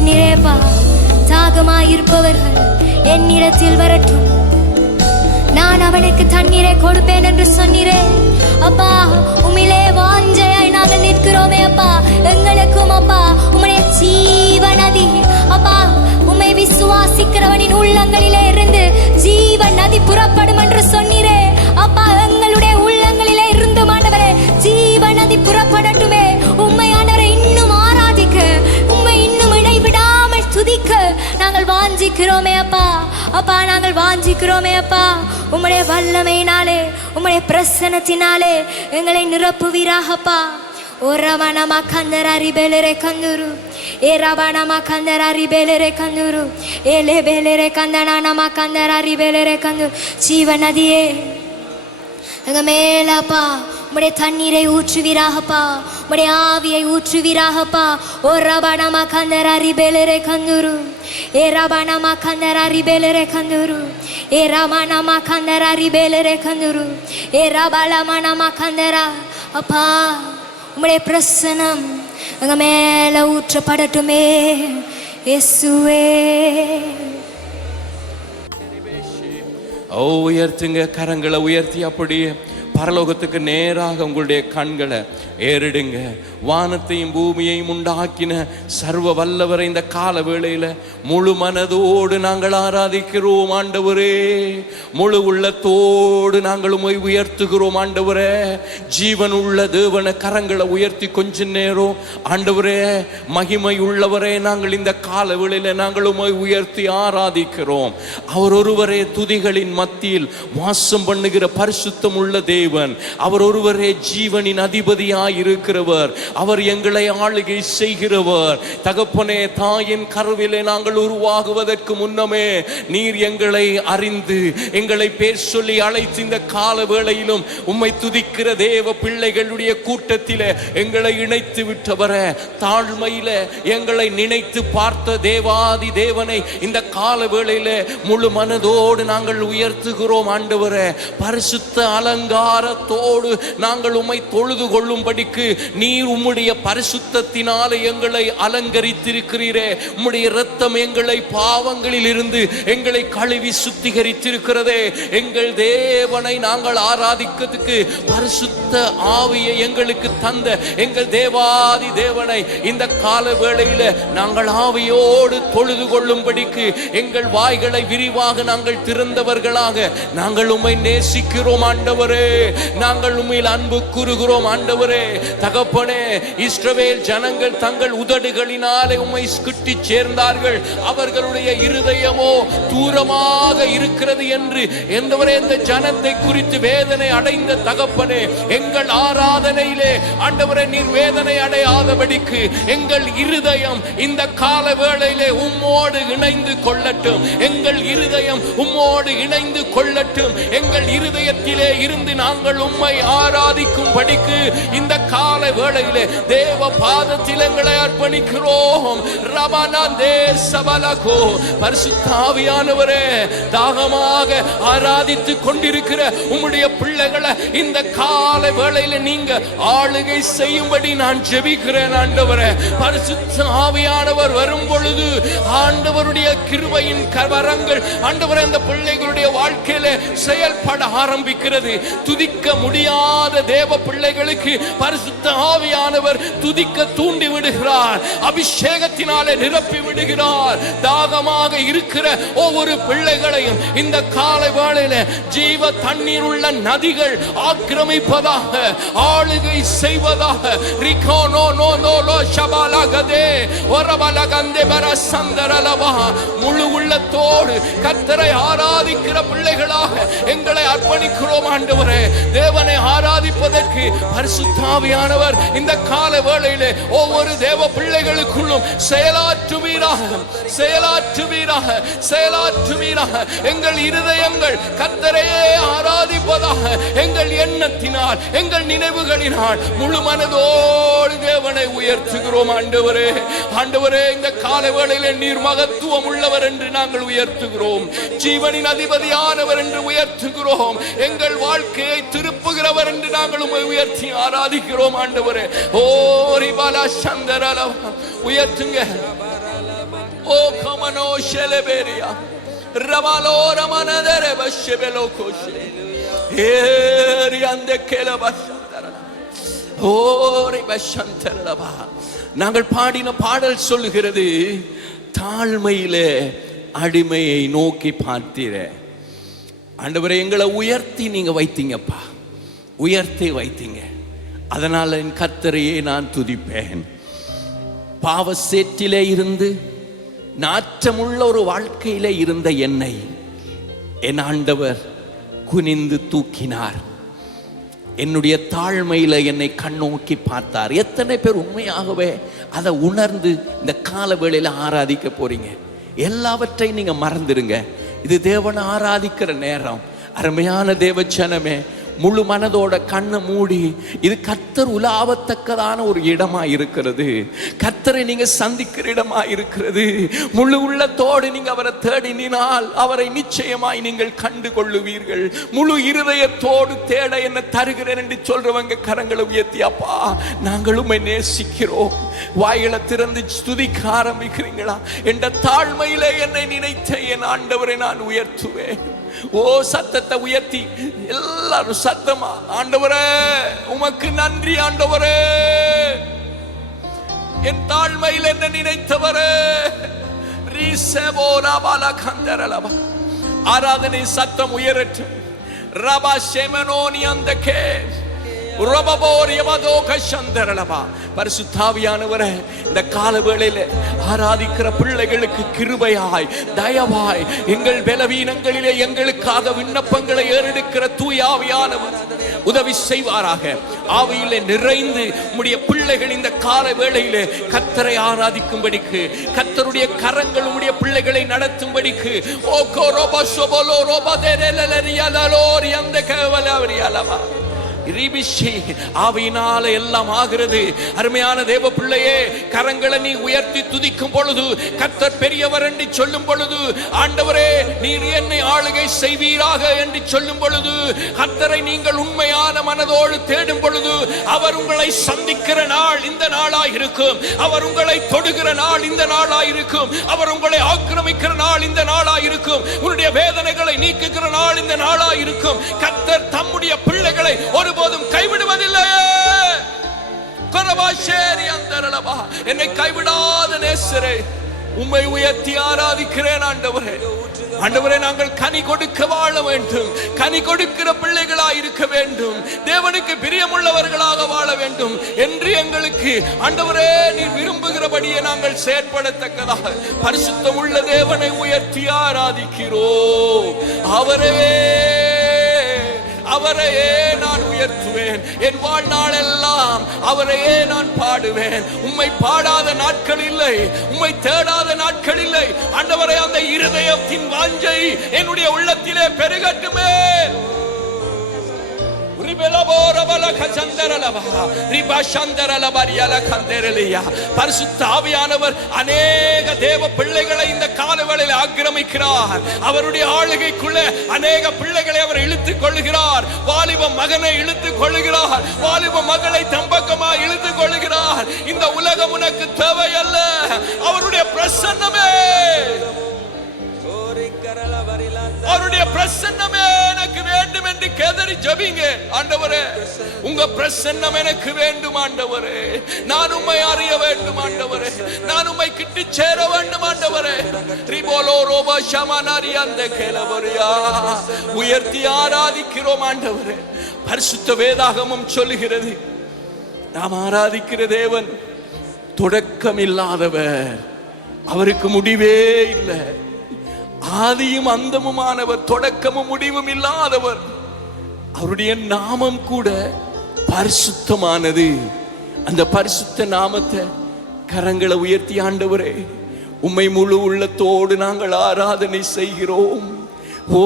சொன்னீரேப்பா, தாகமாயிருப்பவர்கள் என்னிடத்தில் வரட்டும், நான் அவனுக்கு தண்ணீரை கொடுப்பேன் என்று சொன்னீரே அப்பா. உம்மிலே வாஞ்சையாய் நாங்கள் நிற்கிறோமே அப்பா. எங்களுக்கும் அப்பா உம்முடைய ஜீவ நதி அப்பா, உம்மை விசுவாசிக்கிறவனின் உள்ளங்களிலே இருந்து ஜீவ நதி புறப்படும் என்று சொன்னீரே அப்பா. எங்களுடைய உள்ளங்களிலே இருந்து ஆண்டவரே ஜீவ நதி புறப்படட்டுமே. உம்மையானவரை இன்னும் ஆராதிக்க, உம்மை இன்னும் இடைவிடாமல் துதிக்க நாங்கள் வாஞ்சிக்கிறோமே அப்பா. அப்பா நாங்கள் வாஞ்சிக்கிறோமே அப்பா. உம்முடைய வல்லமையினாலே, உம்முடைய பிரசன்னத்தினாலே எங்களை நிரப்புவீராகப்பா. ஓ ரவணமா கந்தராரி பெலரே கந்துரு, ஏ ரவணமா கந்தராரி பெலரே கந்துரு, ஏலே பெலரே கந்தனானமா கந்தராரி பெலரே கந்துரு. ஜீவ நதியே எங்க மேலப்பா உம்முடைய தண்ணீரை ஊற்றுவீராகப்பா, உம்முடைய ஆவியை ஊற்றுவீராகப்பா. ஓ ரவணமா கந்தராரி பெலரே கந்துரு, ஏ ரவணமா கந்தராரி பெலரே கந்துரு, ஏ ரமணமா கந்தராரி பெலரே கந்துரு, ஏ ரபலமணமா கந்தரா. அப்பா உம்முடைய பிரசனம் எங்க மேல ஊற்றப்படட்டுமே இயேசுவே. உயர்த்துங்க, கரங்களை உயர்த்தி அப்படியே பரலோகத்துக்கு நேராக உங்களுடைய கண்களை ஏறிடுங்க. வானத்தையும் பூமியையும் உண்டாக்கின சர்வ வல்லவரை இந்த கால வேளையில முழு மனதோடு நாங்கள் ஆராதிக்கிறோம் ஆண்டவரே. முழு உள்ளத்தோடு நாங்கள் உம்மை உயர்த்துகிறோம் ஆண்டவரே. ஜீவன் உள்ள தேவன கரங்களை உயர்த்தி கொஞ்ச நேரம் ஆண்டவரே மகிமை உள்ளவரே நாங்கள் இந்த கால வேளையில நாங்கள் உம்மை உயர்த்தி ஆராதிக்கிறோம். அவர் ஒருவரே துதிகளின் மத்தியில் வாசம் பண்ணுகிற பரிசுத்தம் உள்ள தேவன். அவர் ஒருவரே ஜீவனின் அதிபதியாய் இருக்கிறவர். அவர் எங்களை ஆளுகை செய்கிறவர். தகப்பனே, தாயின் கருவிலே நாங்கள் உருவாகுவதற்கு முன்னமே நீர் எங்களை அறிந்து எங்களை பேர் சொல்லி அழைத்து இந்த கால வேளையிலும் உம்மை துதிக்கிற தேவ பிள்ளைகளுடைய கூட்டத்திலே எங்களை இணைத்து விட்டவரே. தாழ்மையில எங்களை நினைத்து பார்த்த தேவாதி தேவனை இந்த கால வேளையிலே முழு மனதோடு நாங்கள் உயர்த்துகிறோம் ஆண்டவரே. பரிசுத்த அலங்காரத்தோடு நாங்கள் உம்மை தொழுது கொள்ளும்படிக்கு நீர் உம்முடைய பரிசுத்தத்தினாலே எங்களை அலங்கரித்திருக்கிறீரே. உம்முடைய இரத்தம் எங்களை பாவங்களில் இருந்து எங்களை கழுவி சுத்திகரித்திருக்கிறதே. எங்கள் தேவனை நாங்கள் ஆராதிக்கிறதுக்கு பரிசுத்த ஆவியை எங்களுக்கு தந்த எங்கள் தேவாதி தேவனை இந்த கால வேளையில நாங்கள் ஆவியோடு தொழுது கொள்ளும்படிக்கு எங்கள் வாய்களை விரிவாக நாங்கள் திறந்தவர்களாக நாங்கள் உம்மை நேசிக்கிறோம் ஆண்டவரே. நாங்கள் உம்மில் அன்பு கூறுகிறோம் ஆண்டவரே. தகப்பனே, இஸ்ரவேல் ஜனங்கள் தங்கள் உதடுகளினாலே உம்மை கிட்டி சேர்ந்தார்கள், அவர்களுடைய இருதயமோ தூரமாக இருக்கிறது என்று எந்தவரே இந்த ஜனத்தை குறித்து வேதனை அடைந்த தகப்பனே, எங்கள் ஆராதனையிலே ஆண்டவரே நீர் வேதனை அடையாதபடிக்கு எங்கள் இருதயம் இந்த கால வேளையிலே உம்மோடு இணைந்து கொள்ளட்டும். எங்கள் இருதயம் உம்மோடு இணைந்து கொள்ளட்டும். எங்கள் இருதயத்திலே இருந்து நாங்கள் உம்மை ஆராதிக்கும் படிக்கு இந்த கால வேளையிலே தேவ பாதத்தில் எங்களை அர்ப்பணிக்கிறோம். ரமணாந்தே சபலகோ. பரிசுத்த ஆவியானவரே, தாகமாக ஆராதித்து கொண்டிருக்கிற உம்முடைய பிள்ளைகளை இந்த கால வேளையில நீங்க ஆளுகை செய்யும்படி நான் ஜெபிக்கிறேன் ஆண்டவரே. பரிசுத்த ஆவியானவர் வரும் பொழுது ஆண்டவருடைய கிருபையின் கரங்கள் ஆண்டவரே அந்த பிள்ளைகளுடைய வாழ்க்கையில செயல்பட ஆரம்பிக்கிறது. துதிக்க முடியாத தேவ பிள்ளைகளுக்கு பரிசுத்த ஆவியானவர் துதிக்க தூண்டி விடுகிறார், அபிஷேகத்தினாலே நிரப்பி விடுகிறார். தாகமாக இருக்கிற ஒவ்வொரு பிள்ளைகளையும் இந்த காலை வேளையில ஜீவ தண்ணீர் உள்ள நதிகள் ஆக்கிரமிப்பதாக, ஆளுகை செய்வதாக. ரிகோனோ நோ நோ லோ ஷபாலகதே ஒரபலகந்தே பரசந்தரலவா. முழு உள்ளத்தோடு கர்த்தரை ஆராதிக்கிற பிள்ளைகளாக எங்களை அர்ப்பணிக்கிறோம் ஆண்டவரே. தேவனை ஆராதிப்பதற்கு பரிசுத்த ஆவியானவர் இந்த கால வேளையிலே ஒவ்வொரு தேவ பிள்ளைகளுக்குள்ளும் செயலாற்றுவீராக, செயலாற்றுவீராக, செயலாற்றுவீராக. எங்கள் இருதயங்கள் கர்த்தரையே ஆராதிப்பதாக. எங்கள் எண்ணத்தினால் எங்கள் நினைவுகளினால் முழு மனதோடு தேவனை உயர்த்துகிறோம் ஆண்டவரே. ஆண்டவரே, இந்த கால வேளையிலே நீர் மகத்துவம் உள்ளவர் என்று நாங்கள் உயர்த்துகிறோம். ஜீவனின் அதிபதியானவர் என்று உயர்த்துகிறோம். எங்கள் வாழ்க்கையை திருப்புகிறவர் என்று நாங்கள் உம்மை உயர்த்தி ஆராதிக்கிறோம் ஆண்டவரே. ஓ ரிபாலா சந்தரலவா. உயர்த்துங்க, மனோ ஷெலபேரியா ரமலோர மனதர பஷபெலோ கோஷே ஏரி அந்த கேலபஷந்தர ஓரி பஷந்தரலபா. நாங்கள் பாடின பாடல் சொல்லுகிறது, தாழ்மையிலே அடிமையை நோக்கி பார்த்தீரே. ஆண்டவரே, எங்களை உயர்த்தி நீங்க வைத்தீங்கப்பா, உயர்த்தி வைத்தீங்க. அதனால என் கர்த்தரையே நான் துதிப்பேன். பாவ சேற்றிலே இருந்து நாற்றமுள்ள ஒரு வாழ்க்கையிலே இருந்த என்னை என் ஆண்டவர் குனிந்து தூக்கினார். என்னுடைய தாழ்மையில என்னை கண்ணோக்கி பார்த்தார். எத்தனை பேர் உண்மையாகவே அதை உணர்ந்து இந்த கால வேளையில ஆராதிக்க போறீங்க? எல்லாவற்றையும் நீங்க மறந்துடுங்க. இது தேவனை ஆராதிக்கிற நேரம். அருமையான தேவச்சனமே, முழு மனதோட கண்ணை மூடி, இது கர்த்தர் உலாவத்தக்கதான ஒரு இடமா இருக்கிறது. கர்த்தரை நீங்க சந்திக்கிற இடமா இருக்கிறது. முழு உள்ளத்தோடு நீங்க அவரை தேடினால் அவரை நிச்சயமாய் நீங்கள் கண்டு கொள்ளுவீர்கள். முழு இருதயத்தோடு தேட என்ன தருகிறேன் என்று சொல்றவங்க கரங்களை உயர்த்தி, அப்பா நாங்கள் உம்மை நேசிக்கிறோம், வாயில திறந்து துதிக்க ஆரம்பிக்கிறீங்களா? என்ற தாழ்மையில என்னை நினைத்த என் ஆண்டவரை நான் உயர்த்துவேன். ஓ, சத்தத்தை உயர்த்தி எல்லாரும் சத்தமா, ஆண்டவரே உமக்கு நன்றி, ஆண்டவரே என் தாழ்மையில் என்ன நினைத்தவரே. ஆராதனை சத்தம் உயரட்டும். ரபா ஷெமனோனி அந்தகே பரிசுத்தாவியானவரே, இந்த கால வேளையில ஆராதிக்கிற பிள்ளைகளுக்கு கிருபையாய் தயவாய் எங்கள் பலவீனங்களிலே எங்களுக்காக விண்ணப்பங்களை ஏறெடுக்கிற தூய ஆவியானவர் உதவி செய்வாராக. ஆவியிலே நிறைந்து உம்முடைய பிள்ளைகள் இந்த கால வேளையிலே கர்த்தரை ஆராதிக்கும்படிக்கு, கர்த்தருடைய கரங்கள் உம்முடைய பிள்ளைகளை நடத்தும்படிக்கு ஆவியினால எல்லாம் ஆகிறது. அருமையான தேவ பிள்ளையே, கரங்களை நீ உயர்த்தி துதிக்கும் பொழுது, கர்த்தர் பெரியவர் என்று சொல்லும் பொழுது, ஆண்டவரே நீர் என்னை ஆளுகை செய்வீராக என்று சொல்லும் பொழுது, கர்த்தரை நீங்கள் உண்மையான மனதோடு தேடும் பொழுது, அவர் உங்களை சந்திக்கிற நாள் இந்த நாளாய் இருக்கும். அவர் உங்களை தொடுகிற நாள் இந்த நாளாய் இருக்கும். அவர் உங்களை ஆக்கிரமிக்கிற நாள் இந்த நாளாய் இருக்கும். உன்னுடைய வேதனைகளை நீக்குகிற நாள் இந்த நாளாய் இருக்கும். கர்த்தர் தம்முடைய பிள்ளைகளை ஒருபோதும் கைவிடுவதில்லையே. என்னை கைவிடாத நேசரே, உம்மை உயர்த்தி ஆராதிக்கிறேன் ஆண்டவரே. ஆண்டவரே, நாங்கள் கனி கொடுக்க வாழ வேண்டும், கனி கொடுக்கிற பிள்ளைகளாய் இருக்க வேண்டும், தேவனுக்கு பிரியமுள்ளவர்களாக வாழ வேண்டும் என்று எங்களுக்கு ஆண்டவரே நீர் விரும்புகிறபடியே நாங்கள் செயற்படத்தக்கதாக பரிசுத்தம் உள்ள தேவனை உயர்த்தி ஆராதிக்கிறோம். அவரையே நான் உயர்த்துவேன். என் வாழ்நாள் எல்லாம் அவரையே நான் பாடுவேன். உம்மை பாடாத நாட்கள் இல்லை, உம்மை தேடாத நாட்கள் இல்லை. ஆண்டவரே, அந்த இருதயத்தின் வாஞ்சை என்னுடைய உள்ளத்திலே பெருகட்டுமே. பரிசுத்த ஆவியானவர் அநேக தேவ பிள்ளைகளை இந்த காலவேளையில் ஆக்கிரமிக்கிறார். அவருடைய ஆளுகைக்குள்ள அநேக பிள்ளைகளை அவர் இழுத்துக் கொள்ளுகிறார். வாலிப மகனை இழுத்துக் கொள்ளுகிறார், வாலிப மகளை தம்பக்கமா இழுத்துக் கொள்ளுகிறார். இந்த உலகம் உனக்கு தேவை அல்ல, அவருடைய பிரசன்னமே, அவருடைய பிரசன்னமே எனக்கு வேண்டும் என்று கேதறி ஜெபிங்க. ஆண்டவரே, உங்க பிரசன்னம் எனக்கு வேண்டும் ஆண்டவரே. நான் உம்மை அறிய வேண்டும் ஆண்டவரே. நான் உம்மை கிட்டி சேர வேண்டும் ஆண்டவரே. ரிபோலோ ரோபா ஷமனாரி அந்த கேலவரியா உயர்த்தி ஆராதிக்கிறோம் ஆண்டவரே. பரிசுத்த வேதாகமம் சொல்லுகிறது, நாம் ஆராதிக்கிற தேவன் தொடக்கம் இல்லாதவர், அவருக்கு முடிவே இல்லை. ஆதியும் அந்தமுமானவர், தொடக்கமும் முடிவும் இல்லாதவர். அவருடைய நாமம் கூட பரிசுத்தமானது. அந்த பரிசுத்த நாமத்தை கரங்களை உயர்த்தி, ஆண்டவரே உம்மை முழு உள்ளத்தோடு நாங்கள் ஆராதனை செய்கிறோம். ஓ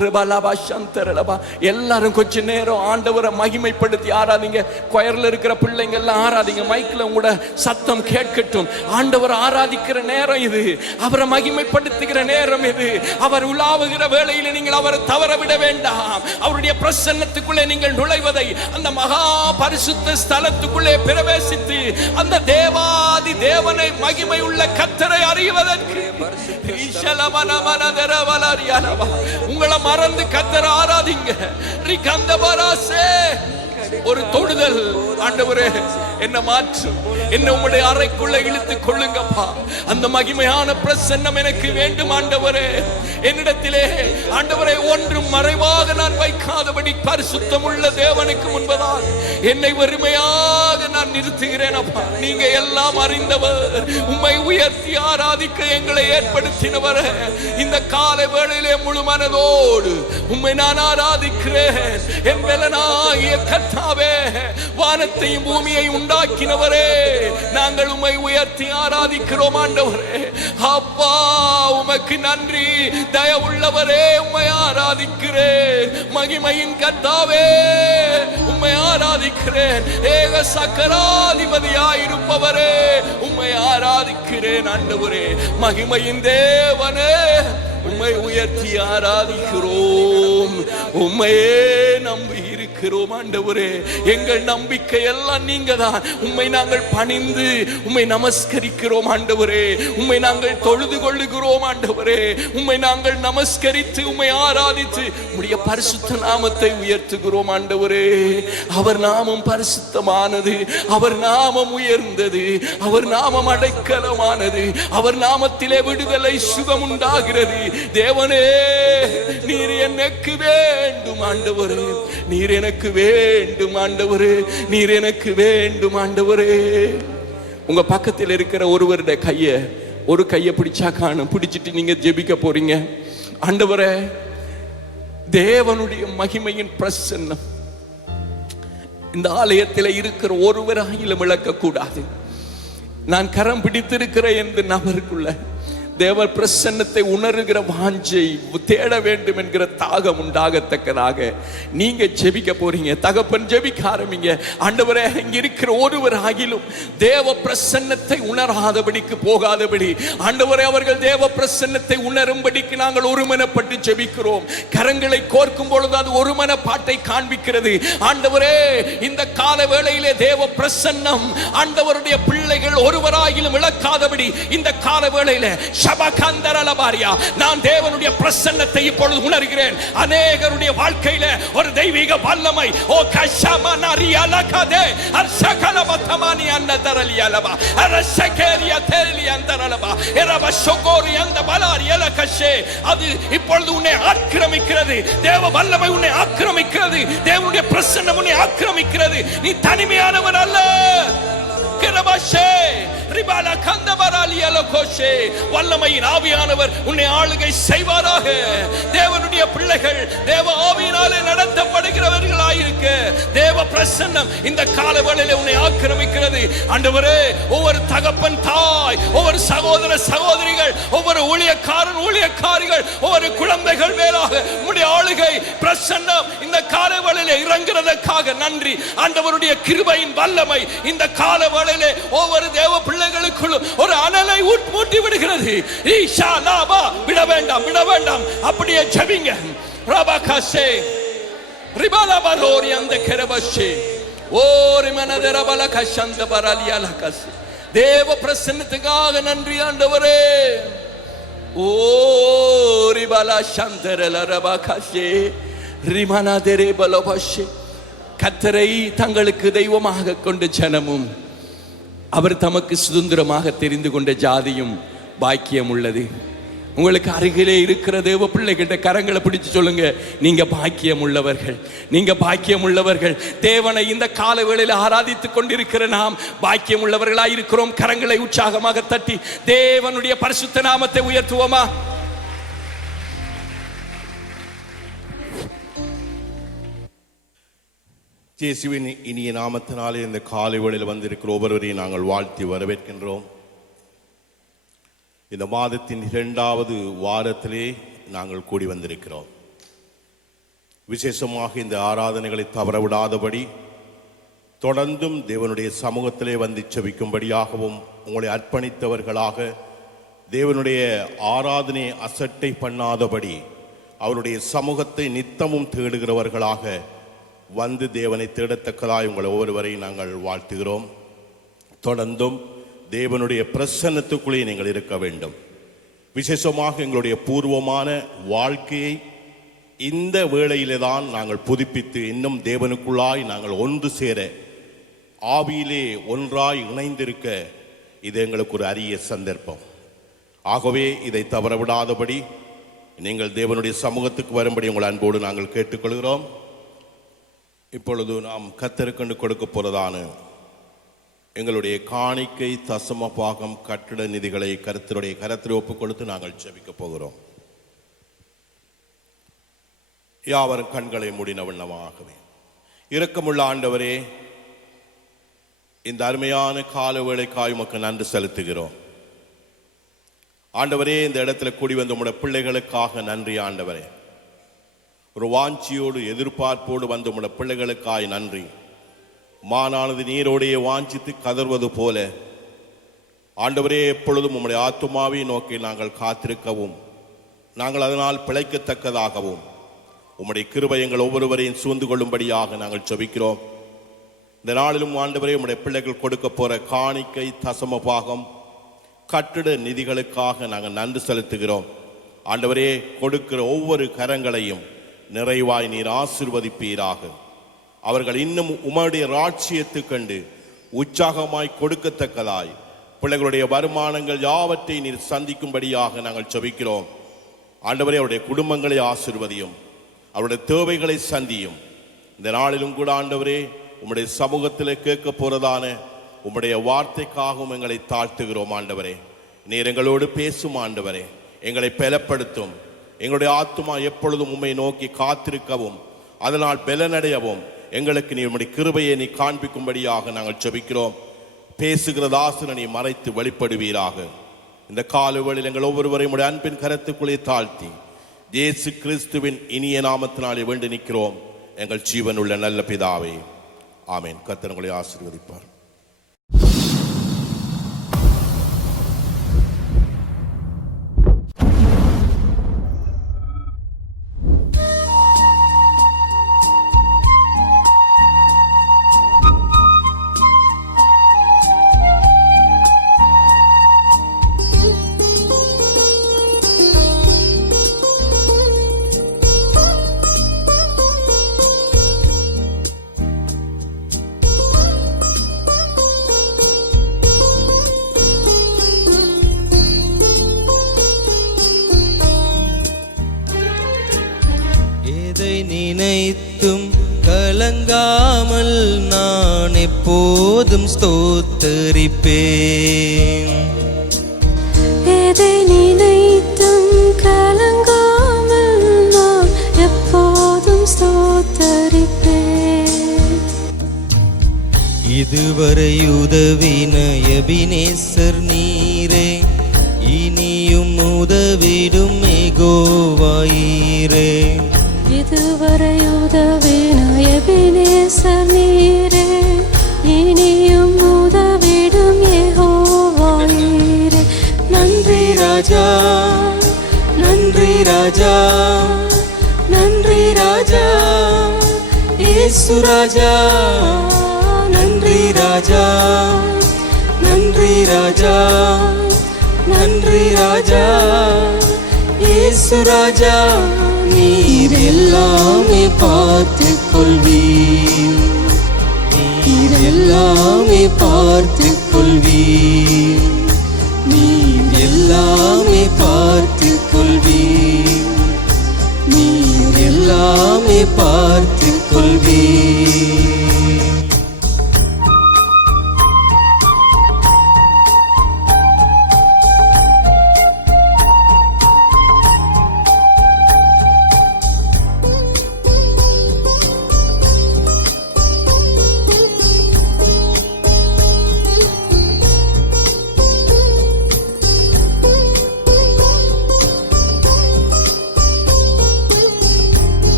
ரபலபா சந்தரலபா. எல்லாரும் கொஞ்ச நேரம் ஆண்டவரை மகிமைப்படுத்தி ஆராதிங்க. கொயர்ல இருக்கிற பிள்ளைங்க எல்லாம் ஆராதிங்க. மைக்ல உங்களோட சத்தம் கேட்கட்டும். ஆண்டவர் ஆராதிக்கிற நேரம் இது, அவரை மகிமைப்படுத்துகிற நேரம் இது. அவர் உலாவுகிற வேளையில் நீங்கள் அவரை தவற விட வேண்டாம். அவருடைய பிரசன்னத்துக்குள்ளே நீங்கள் நுழைவதை, அந்த மகா பரிசுத்த ஸ்தலத்துக்குள்ளே பிரவேசித்து அந்த தேவாதி தேவனை மகிமை உள்ள கர்த்தரை அறிவதற்கு உங்களை மறந்து கர்த்தரை ஆராதிங்க. ஒரு தொடுதல் ஆண்டவரே என்ன மாற்றும், என்ன உங்களுடைய அறைக்குள்ள இழுத்துக் கொள்ளுங்கப்பா. அந்த மகிமையான பிரசன்னம் எனக்கு வேண்டும் ஆண்டவரே. என்னிடத்திலே ஆண்டவரே ஒன்றும் மறைவாக நான் வைக்காதபடி பரிசுத்தமுள்ள தேவனுக்கு முன்பதாக என்னை வெறுமையாக நான் நிறுத்துகிறேன் அப்பா. நீங்க எல்லாம் அறிந்தவர், உம்மை உயர்த்தி ஆராதிக்க எங்களை ஏற்படுத்தினவர். இந்த காலை வேளையிலே முழு மனதோடு உம்மை நான் ஆராதிக்கிறேன். என் பலனாகிய கர்த்தாவே, வானத்தையும் பூமியை உண்டாக்கினவரே, நாங்கள் உம்மை உயர்த்தி ஆராதிக்கிறோம் ஆண்டவரே. அப்பா உமக்கு நன்றி. தயவுள்ளவரே உம்மை ஆராதிக்கிறேன். மகிமையின் கர்த்தாவே உம்மை ஆராதிக்கிறேன். ஏக சக்கராதிபதியாயிருப்பவரே உம்மை ஆராதிக்கிறேன் ஆண்டவரே. மகிமையின் தேவனே உம்மை உயர்த்தி ஆராதிக்கிறோம். உம்மையே நம்பி இருக்கிறோம் ஆண்டவரே. எங்கள் நம்பிக்கை எல்லாம் நீங்க தான். உம்மை நாங்கள் பணிந்து உம்மை நமஸ்கரிக்கிறோம் ஆண்டவரே. உம்மை நாங்கள் தொழுது கொள்ளுகிறோம் ஆண்டவரே. உம்மை நாங்கள் நமஸ்கரித்து உம்மை ஆராதித்து உம்முடைய பரிசுத்த நாமத்தை உயர்த்துகிறோம் ஆண்டவரே. அவர் நாமம் பரிசுத்தமானது, அவர் நாமம் உயர்ந்தது, அவர் நாமம் அடைக்கலமானது, அவர் நாமத்திலே விடுதலை சுகம் உண்டாகிறது. தேவனே, நீர் எனக்கு வேண்டும் ஆண்டவரே. நீர் எனக்கு வேண்டும் ஆண்டவரே. நீர் எனக்கு வேண்டும் ஆண்டவரே. உங்க பக்கத்தில் இருக்கிற ஒருவருடைய ஒரு கையை பிடிச்சா காணும், பிடிச்சிட்டு நீங்க ஜெபிக்க போறீங்க. ஆண்டவரே, தேவனுடைய மகிமையின் பிரசன்னம் இந்த ஆலயத்தில் இருக்கிற ஒருவராயிலும் இழக்கக்கூடாது. நான் கரம் பிடித்திருக்கிற என்ற நபருக்குள்ள தேவ பிரசன்னத்தை உணர்கிற வாஞ்சை, தேட வேண்டும் என்கிற தாகம் உண்டாகத்தக்கதாக நீங்க ஜெபிக்க போறீங்க. தகப்பன், ஜெபிக்க ஆரம்பிங்க. ஆண்டவரே, இங்க இருக்கிற ஒருவர் ஆகிலும் தேவ பிரசன்னத்தை உணராதபடிக்கு போகாதபடி ஆண்டவரே, அவர்கள் தேவ பிரசன்னத்தை உணரும்படிக்கு நாங்கள் ஒருமனப்பட்டு ஜெபிக்கிறோம். கரங்களை கோர்க்கும் பொழுது அது ஒருமன பாட்டை காண்பிக்கிறது. ஆண்டவரே, இந்த கால வேளையிலே தேவ பிரசன்னம் ஆண்டவருடைய பிள்ளைகள் ஒருவராகிலும் இழக்காதபடி இந்த கால வேளையிலே நான் தேவனுடைய பிரசன்னத்தை இப்பொழுது உணர்கிறேன். அநேகருடைய வாழ்க்கையில ஒரு தெய்வீக வல்லமை அது இப்பொழுது உன்னை ஆக்கிரமிக்கிறது. தேவ வல்லமை உன்னை ஆக்கிரமிக்கிறது. தேவனுடைய பிரசன்னம் உன்னை ஆக்கிரமிக்கிறது. நீ தனிமையானவன் அல்ல. வல்லமையின் ஆவியானவர் உன்னை ஆளுகை செய்வாராக. தேவனுடைய பிள்ளைகள் தேவ ஆவியினாலே நடத்தப்படுகிறவர்களாயிருக்க தேவ பிரசன்னம் இந்த காலவேளையிலே உன்னை ஆக்கிரமிக்கிறது. ஆண்டவரே, ஒவ்வொரு தகப்பன் தாய், ஒவ்வொரு சகோதர சகோதரிகள், ஒவ்வொரு ஊழியக்காரன் ஊழியக்காரிகள், ஒவ்வொரு குழந்தைகள் மேலாக உம்முடைய ஆளுகை பிரசன்னம் இந்த காலவேளையிலே இறங்குறதற்காக நன்றி. ஆண்டவருடைய கிருபையின் வல்லமை இந்த காலவேளை ஒவ்வொரு தேவ பிள்ளைகளுக்குள்ளும் ஒரு அனலை ஊட்டி விடுகிறது. விட வேண்டாம், விட வேண்டாம். அப்படியே ஜெபிங்க. ரபாகஷே ரிபாலபரோரி அந்த கரபஷே ஓரி மனதரபல கஷந்த பரலியலகஸ். தேவ பிரசன்னத்துக்காக நன்றி ஆண்டவரே. ஓரி பல சந்தரல ரபாகஷே ரிமனதரே பலபஷே. கர்த்தரை தங்களுக்கு தெய்வமாக கொண்ட ஜனமும் அவர் தமக்கு சுதந்திரமாக தெரிந்து கொண்ட ஜாதியும் பாக்கியம் உள்ளது. உங்களுக்கு அருகிலே இருக்கிற தேவ பிள்ளைகிட்ட கரங்களை பிடிச்சு சொல்லுங்க, நீங்க பாக்கியம் உள்ளவர்கள், நீங்க பாக்கியம் உள்ளவர்கள். தேவனை இந்த கால வேளையில் ஆராதித்துக் கொண்டிருக்கிற நாம் பாக்கியம் உள்ளவர்களாய் இருக்கிறோம். கரங்களை உற்சாகமாக தட்டி தேவனுடைய பரிசுத்த நாமத்தை உயர்த்துவோமா? இயேசுவின் இனிய நாமத்தினாலே இந்த காலை வேளையில் வந்திருக்கிற ஒவ்வொருவரையும் நாங்கள் வாழ்த்தி வரவேற்கின்றோம். இந்த மாதத்தின் 2வது வாரத்திலே நாங்கள் கூடி வந்திருக்கிறோம். விசேஷமாக இந்த ஆராதனைகளை தவறவிடாதபடி தொடர்ந்தும் தேவனுடைய சமூகத்திலே வந்து செபிக்கும்படியாகவும் உங்களை அர்ப்பணித்தவர்களாக தேவனுடைய ஆராதனையை அசட்டை பண்ணாதபடி அவருடைய சமூகத்தை நித்தமும் தேடுகிறவர்களாக வந்து தேவனை தேடத்தக்கதாய் உங்களை ஒவ்வொருவரையும் நாங்கள் வாழ்த்துகிறோம். தொடர்ந்தும் தேவனுடைய பிரசன்னத்துக்குள்ளே நீங்கள் இருக்க வேண்டும். விசேஷமாக எங்களுடைய பூர்வமான வாழ்க்கையை இந்த வேளையிலே தான் நாங்கள் புதுப்பித்து இன்னும் தேவனுக்குள்ளாய் நாங்கள் ஒன்று சேர ஆவியிலே ஒன்றாய் இணைந்திருக்க இது எங்களுக்கு ஒரு அரிய சந்தர்ப்பம். ஆகவே இதை தவறவிடாதபடி நீங்கள் தேவனுடைய சமூகத்துக்கு வரும்படி உங்கள் அன்போடு நாங்கள் கேட்டுக்கொள்கிறோம். இப்பொழுது நாம் கர்த்தருக்கென்று கொடுக்க போறதான எங்களுடைய காணிக்கை, தசம பாகம், கட்டிட நிதிகளை கர்த்தருடைய கரத்தில் ஒப்புக் கொடுத்து நாங்கள் ஜெபிக்க போகிறோம். யாவரும் கண்களை மூடின வண்ணமாகவே. இரக்கமுள்ள ஆண்டவரே, இந்த அருமையான கால வேளைக்காய் உமக்கு நன்றி செலுத்துகிறோம். ஆண்டவரே, இந்த இடத்துல கூடி வந்த உம்முடைய பிள்ளைகளுக்காக நன்றி. ஆண்டவரே, ஒரு வாஞ்சியோடு எதிர்பார்ப்போடு வந்த உம்முடைய பிள்ளைகளுக்காய் நன்றி. மானானது நீரோடைய வாஞ்சித்து கதறுவது போல ஆண்டவரே, எப்பொழுதும் உம்முடைய ஆத்துமாவை நோக்கி நாங்கள் காத்திருக்கவும், நாங்கள் அதனால் பிழைக்கத்தக்கதாகவும் உம்முடைய கிருபை எங்கள் ஒவ்வொருவரையும் சூழ்ந்து கொள்ளும்படியாக நாங்கள் ஜெபிக்கிறோம். இந்த நாளிலும் ஆண்டவரே, உம்முடைய பிள்ளைகள் கொடுக்க போற காணிக்கை, தசம பாகம், கட்டிட நிதிகளுக்காக நாங்கள் நன்றி செலுத்துகிறோம். ஆண்டவரே, கொடுக்கிற ஒவ்வொரு கரங்களையும் நிறைவாய் நீர் ஆசீர்வதிப்பீராக. அவர்கள் இன்னும் உம்முடைய ராட்சியத்தை கண்டு உற்சாகமாய் கொடுக்கத்தக்கதாய் பிள்ளைகளுடைய வருமானங்கள் யாவற்றை நீர் சந்திக்கும்படியாக நாங்கள் ஜெபிக்கிறோம். ஆண்டவரே, அவருடைய குடும்பங்களை ஆசீர்வதியும், அவருடைய தேவைகளை சந்தியும். இந்த நாளிலும் கூட ஆண்டவரே, உம்முடைய சமூகத்தில் கேட்க போறதான உம்முடைய வார்த்தைக்காகவும் எங்களை தாழ்த்துகிறோம். ஆண்டவரே, நீர் எங்களோடு பேசும். ஆண்டவரே, எங்களை பலப்படுத்தும். எங்களுடைய ஆத்துமா எப்பொழுதும் உம்மை நோக்கி காத்திருக்கவும், அதனால் பலனடையவும் எங்களுக்கு நீ உம்முடைய கிருபையை நீ காண்பிக்கும்படியாக நாங்கள் ஜெபிக்கிறோம். பேசுகிற தாசனை நீ மறைத்து வெளிப்படுவீராக. இந்த காலவேளையில் எங்கள் ஒவ்வொருவரையும் உம்முடைய அன்பின் கரத்துக்குள்ளே தாழ்த்தி இயேசு கிறிஸ்துவின் இனிய நாமத்தினாலே வேண்டி நிற்கிறோம் எங்கள் ஜீவனுள்ள நல்ல பிதாவே, ஆமென். கர்த்தர் உங்களை ஆசீர்வதிப்பார். நினைத்தும் கலங்காமல் நான் எப்போதும் ஸ்தோத்தரிப்பேன். எதை நினைத்தும் கலங்காமல் நான் எப்போதும் ஸ்தோத்தரிப்பேன். இதுவரை உதவின எபினேசர் நீரே, இனியும் உதவிடும் யெகோவாயீரே. இதுவரை உதவின எபினேசர் நீரே, இனியும் உதவிடும் யெகோவாயீரே. நன்றி ராஜா, நன்றி ராஜா, நன்றி ராஜா, இயேசு ராஜா. நன்றி ராஜா, நன்றி ராஜா, நன்றி ராஜா, இயேசு ராஜா. நீர் எல்லாமே பார்த்துக் கொள்வீர், நீர் எல்லாமே பார்த்துக் கொள்வீர், நீர் எல்லாமே பார்த்துக் கொள்வீர், நீர் எல்லாமே பார்த்துக் கொள்வீர்.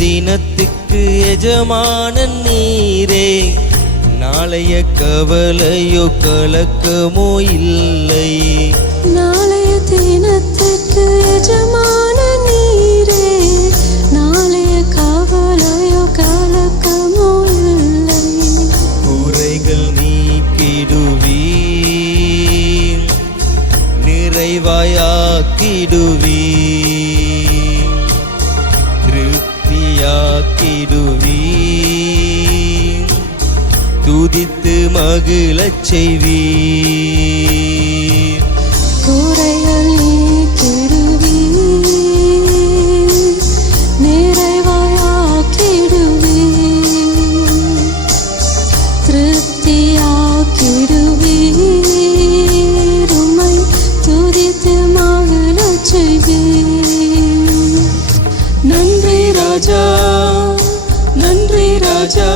தினத்துக்கு எஜமானன் நீரே, நாளைய கவலையோ கலக்கமோ இல்லை. நாளைய தினத்துக்கு எஜமானன் நீரே, நாளைய கவலையோ கலக்கமோ குறைகள் நீக்கிடுவீர், நிறைவாயாக்கிடுவீர், திருப்தியாக்கிடுவீர், துதித்து மகிழச் செய்வீர். குறைகள் நீக்கிடுவீர், நிறைவாயாக்கிடுவீர், திருப்தியாக்கிடுவீர், உம்மை துதித்து மகிழச் செய்வீர். நன்றி ராஜா, நன்றி ராஜா,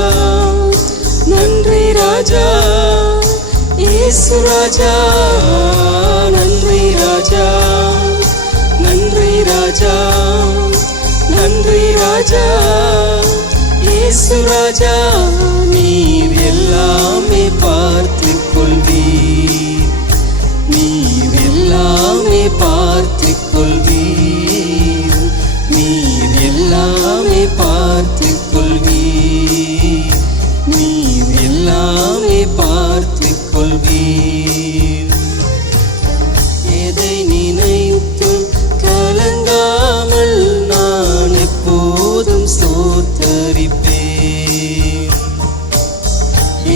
நன்றி ராஜா, இயேசு ராஜா. நன்றி ராஜா, நன்றி ராஜா, நன்றி ராஜா, இயேசு ராஜா. நீர் எல்லாமே பார்த்துக் கொள்வீர், நீர் எல்லாமே பார்த்துக் கொள்வீர், நீர் எல்லாமே பார்த்துக் கொள்வீர், நீர் எல்லாமே பார்த்துக் கொள்வீர். எதை நினைத்தும் கலங்காமல் நான் எப்போதும் ஸ்தோத்தரிப்பேன்.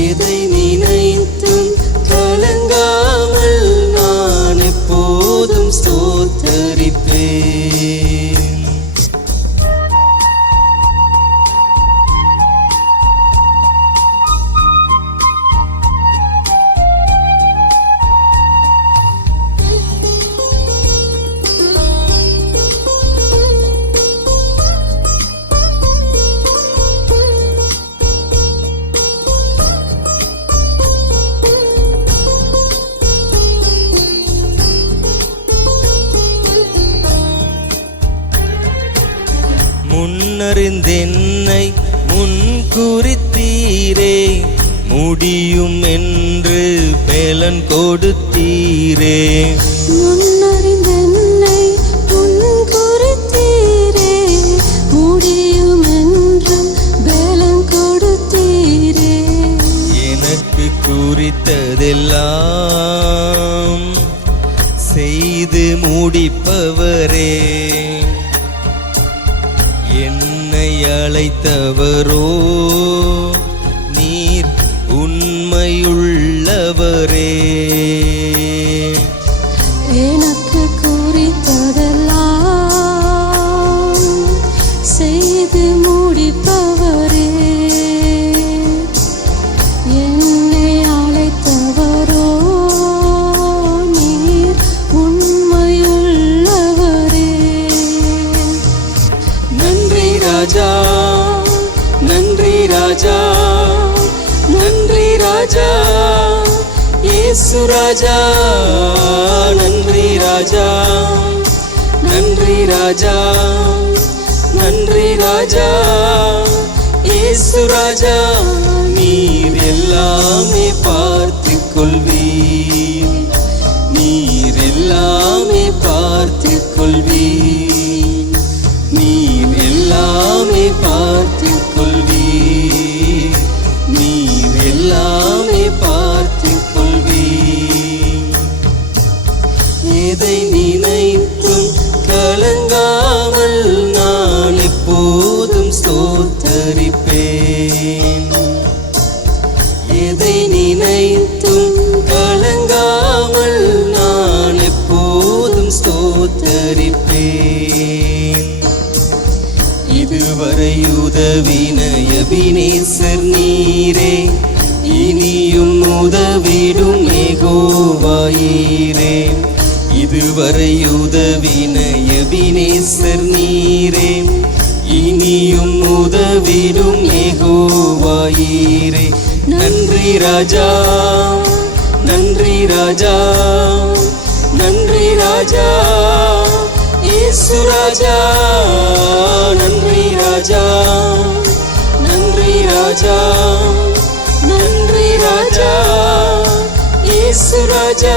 எதை நினைத்தும் கலங்காமல் நான் எப்போதும் ஸ்தோத்தரிப்பேன். முன்னறிந்தென்னை முன்குறித்தீரே, முடியும் என்று பலன் கொடுத்தீரே. முன்னறிந்தென்னை முன்குறித்தீரே, முடியும் என்று பலன் கொடுத்தீரே. எனக்கு குறித்ததெல்லாம் செய்து முடிப்பவரே, என்னை அழைத்தவரோ நீர் உண்மையுள்ளவரே. எனக்கு குறித்ததெல்லாம் செய்து முடிப்பவரே, என்னை அழைத்தவரோ நீர் உண்மையுள்ளவரே. நன்றி ராஜா, நன்றி ராஜா, நன்றி ராஜா, இயேசு ராஜா. நன்றி ராஜா, நன்றி ராஜா, நன்றி ராஜா, இயேசு ராஜா. நீர் எல்லாமே பார்த்துக் கொள்வீர், நீர் எல்லாமே பார்த்துக் கொள்வீர், நீர் எல்லாமே பார்த்துக் கொள்வீர், நீர் எல்லாமே பார்த்துக் கொள்வீர். எதை நினைத்தும் கலங்காமல் நான் எப்போதும் ஸ்தோத்தரிப்பேன். எதை நினைத்தும் கலங்காமல் நான் எப்போதும் ஸ்தோத்தரிப்பேன். இதுவரை உதவின எபினேசர் நீரே, இனியும் உதவிடும் யெகோவாயீரே. இதுவரை உதவின எபினேசர் நீரே, இனியும் உதவிடும் யெகோவாயீரே. நன்றி ராஜா, நன்றி ராஜா, நன்றி ராஜா, இயேசு ராஜா. நன்றி ராஜா, நன்றி ராஜா, நன்றி ராஜா, இயேசு ராஜா.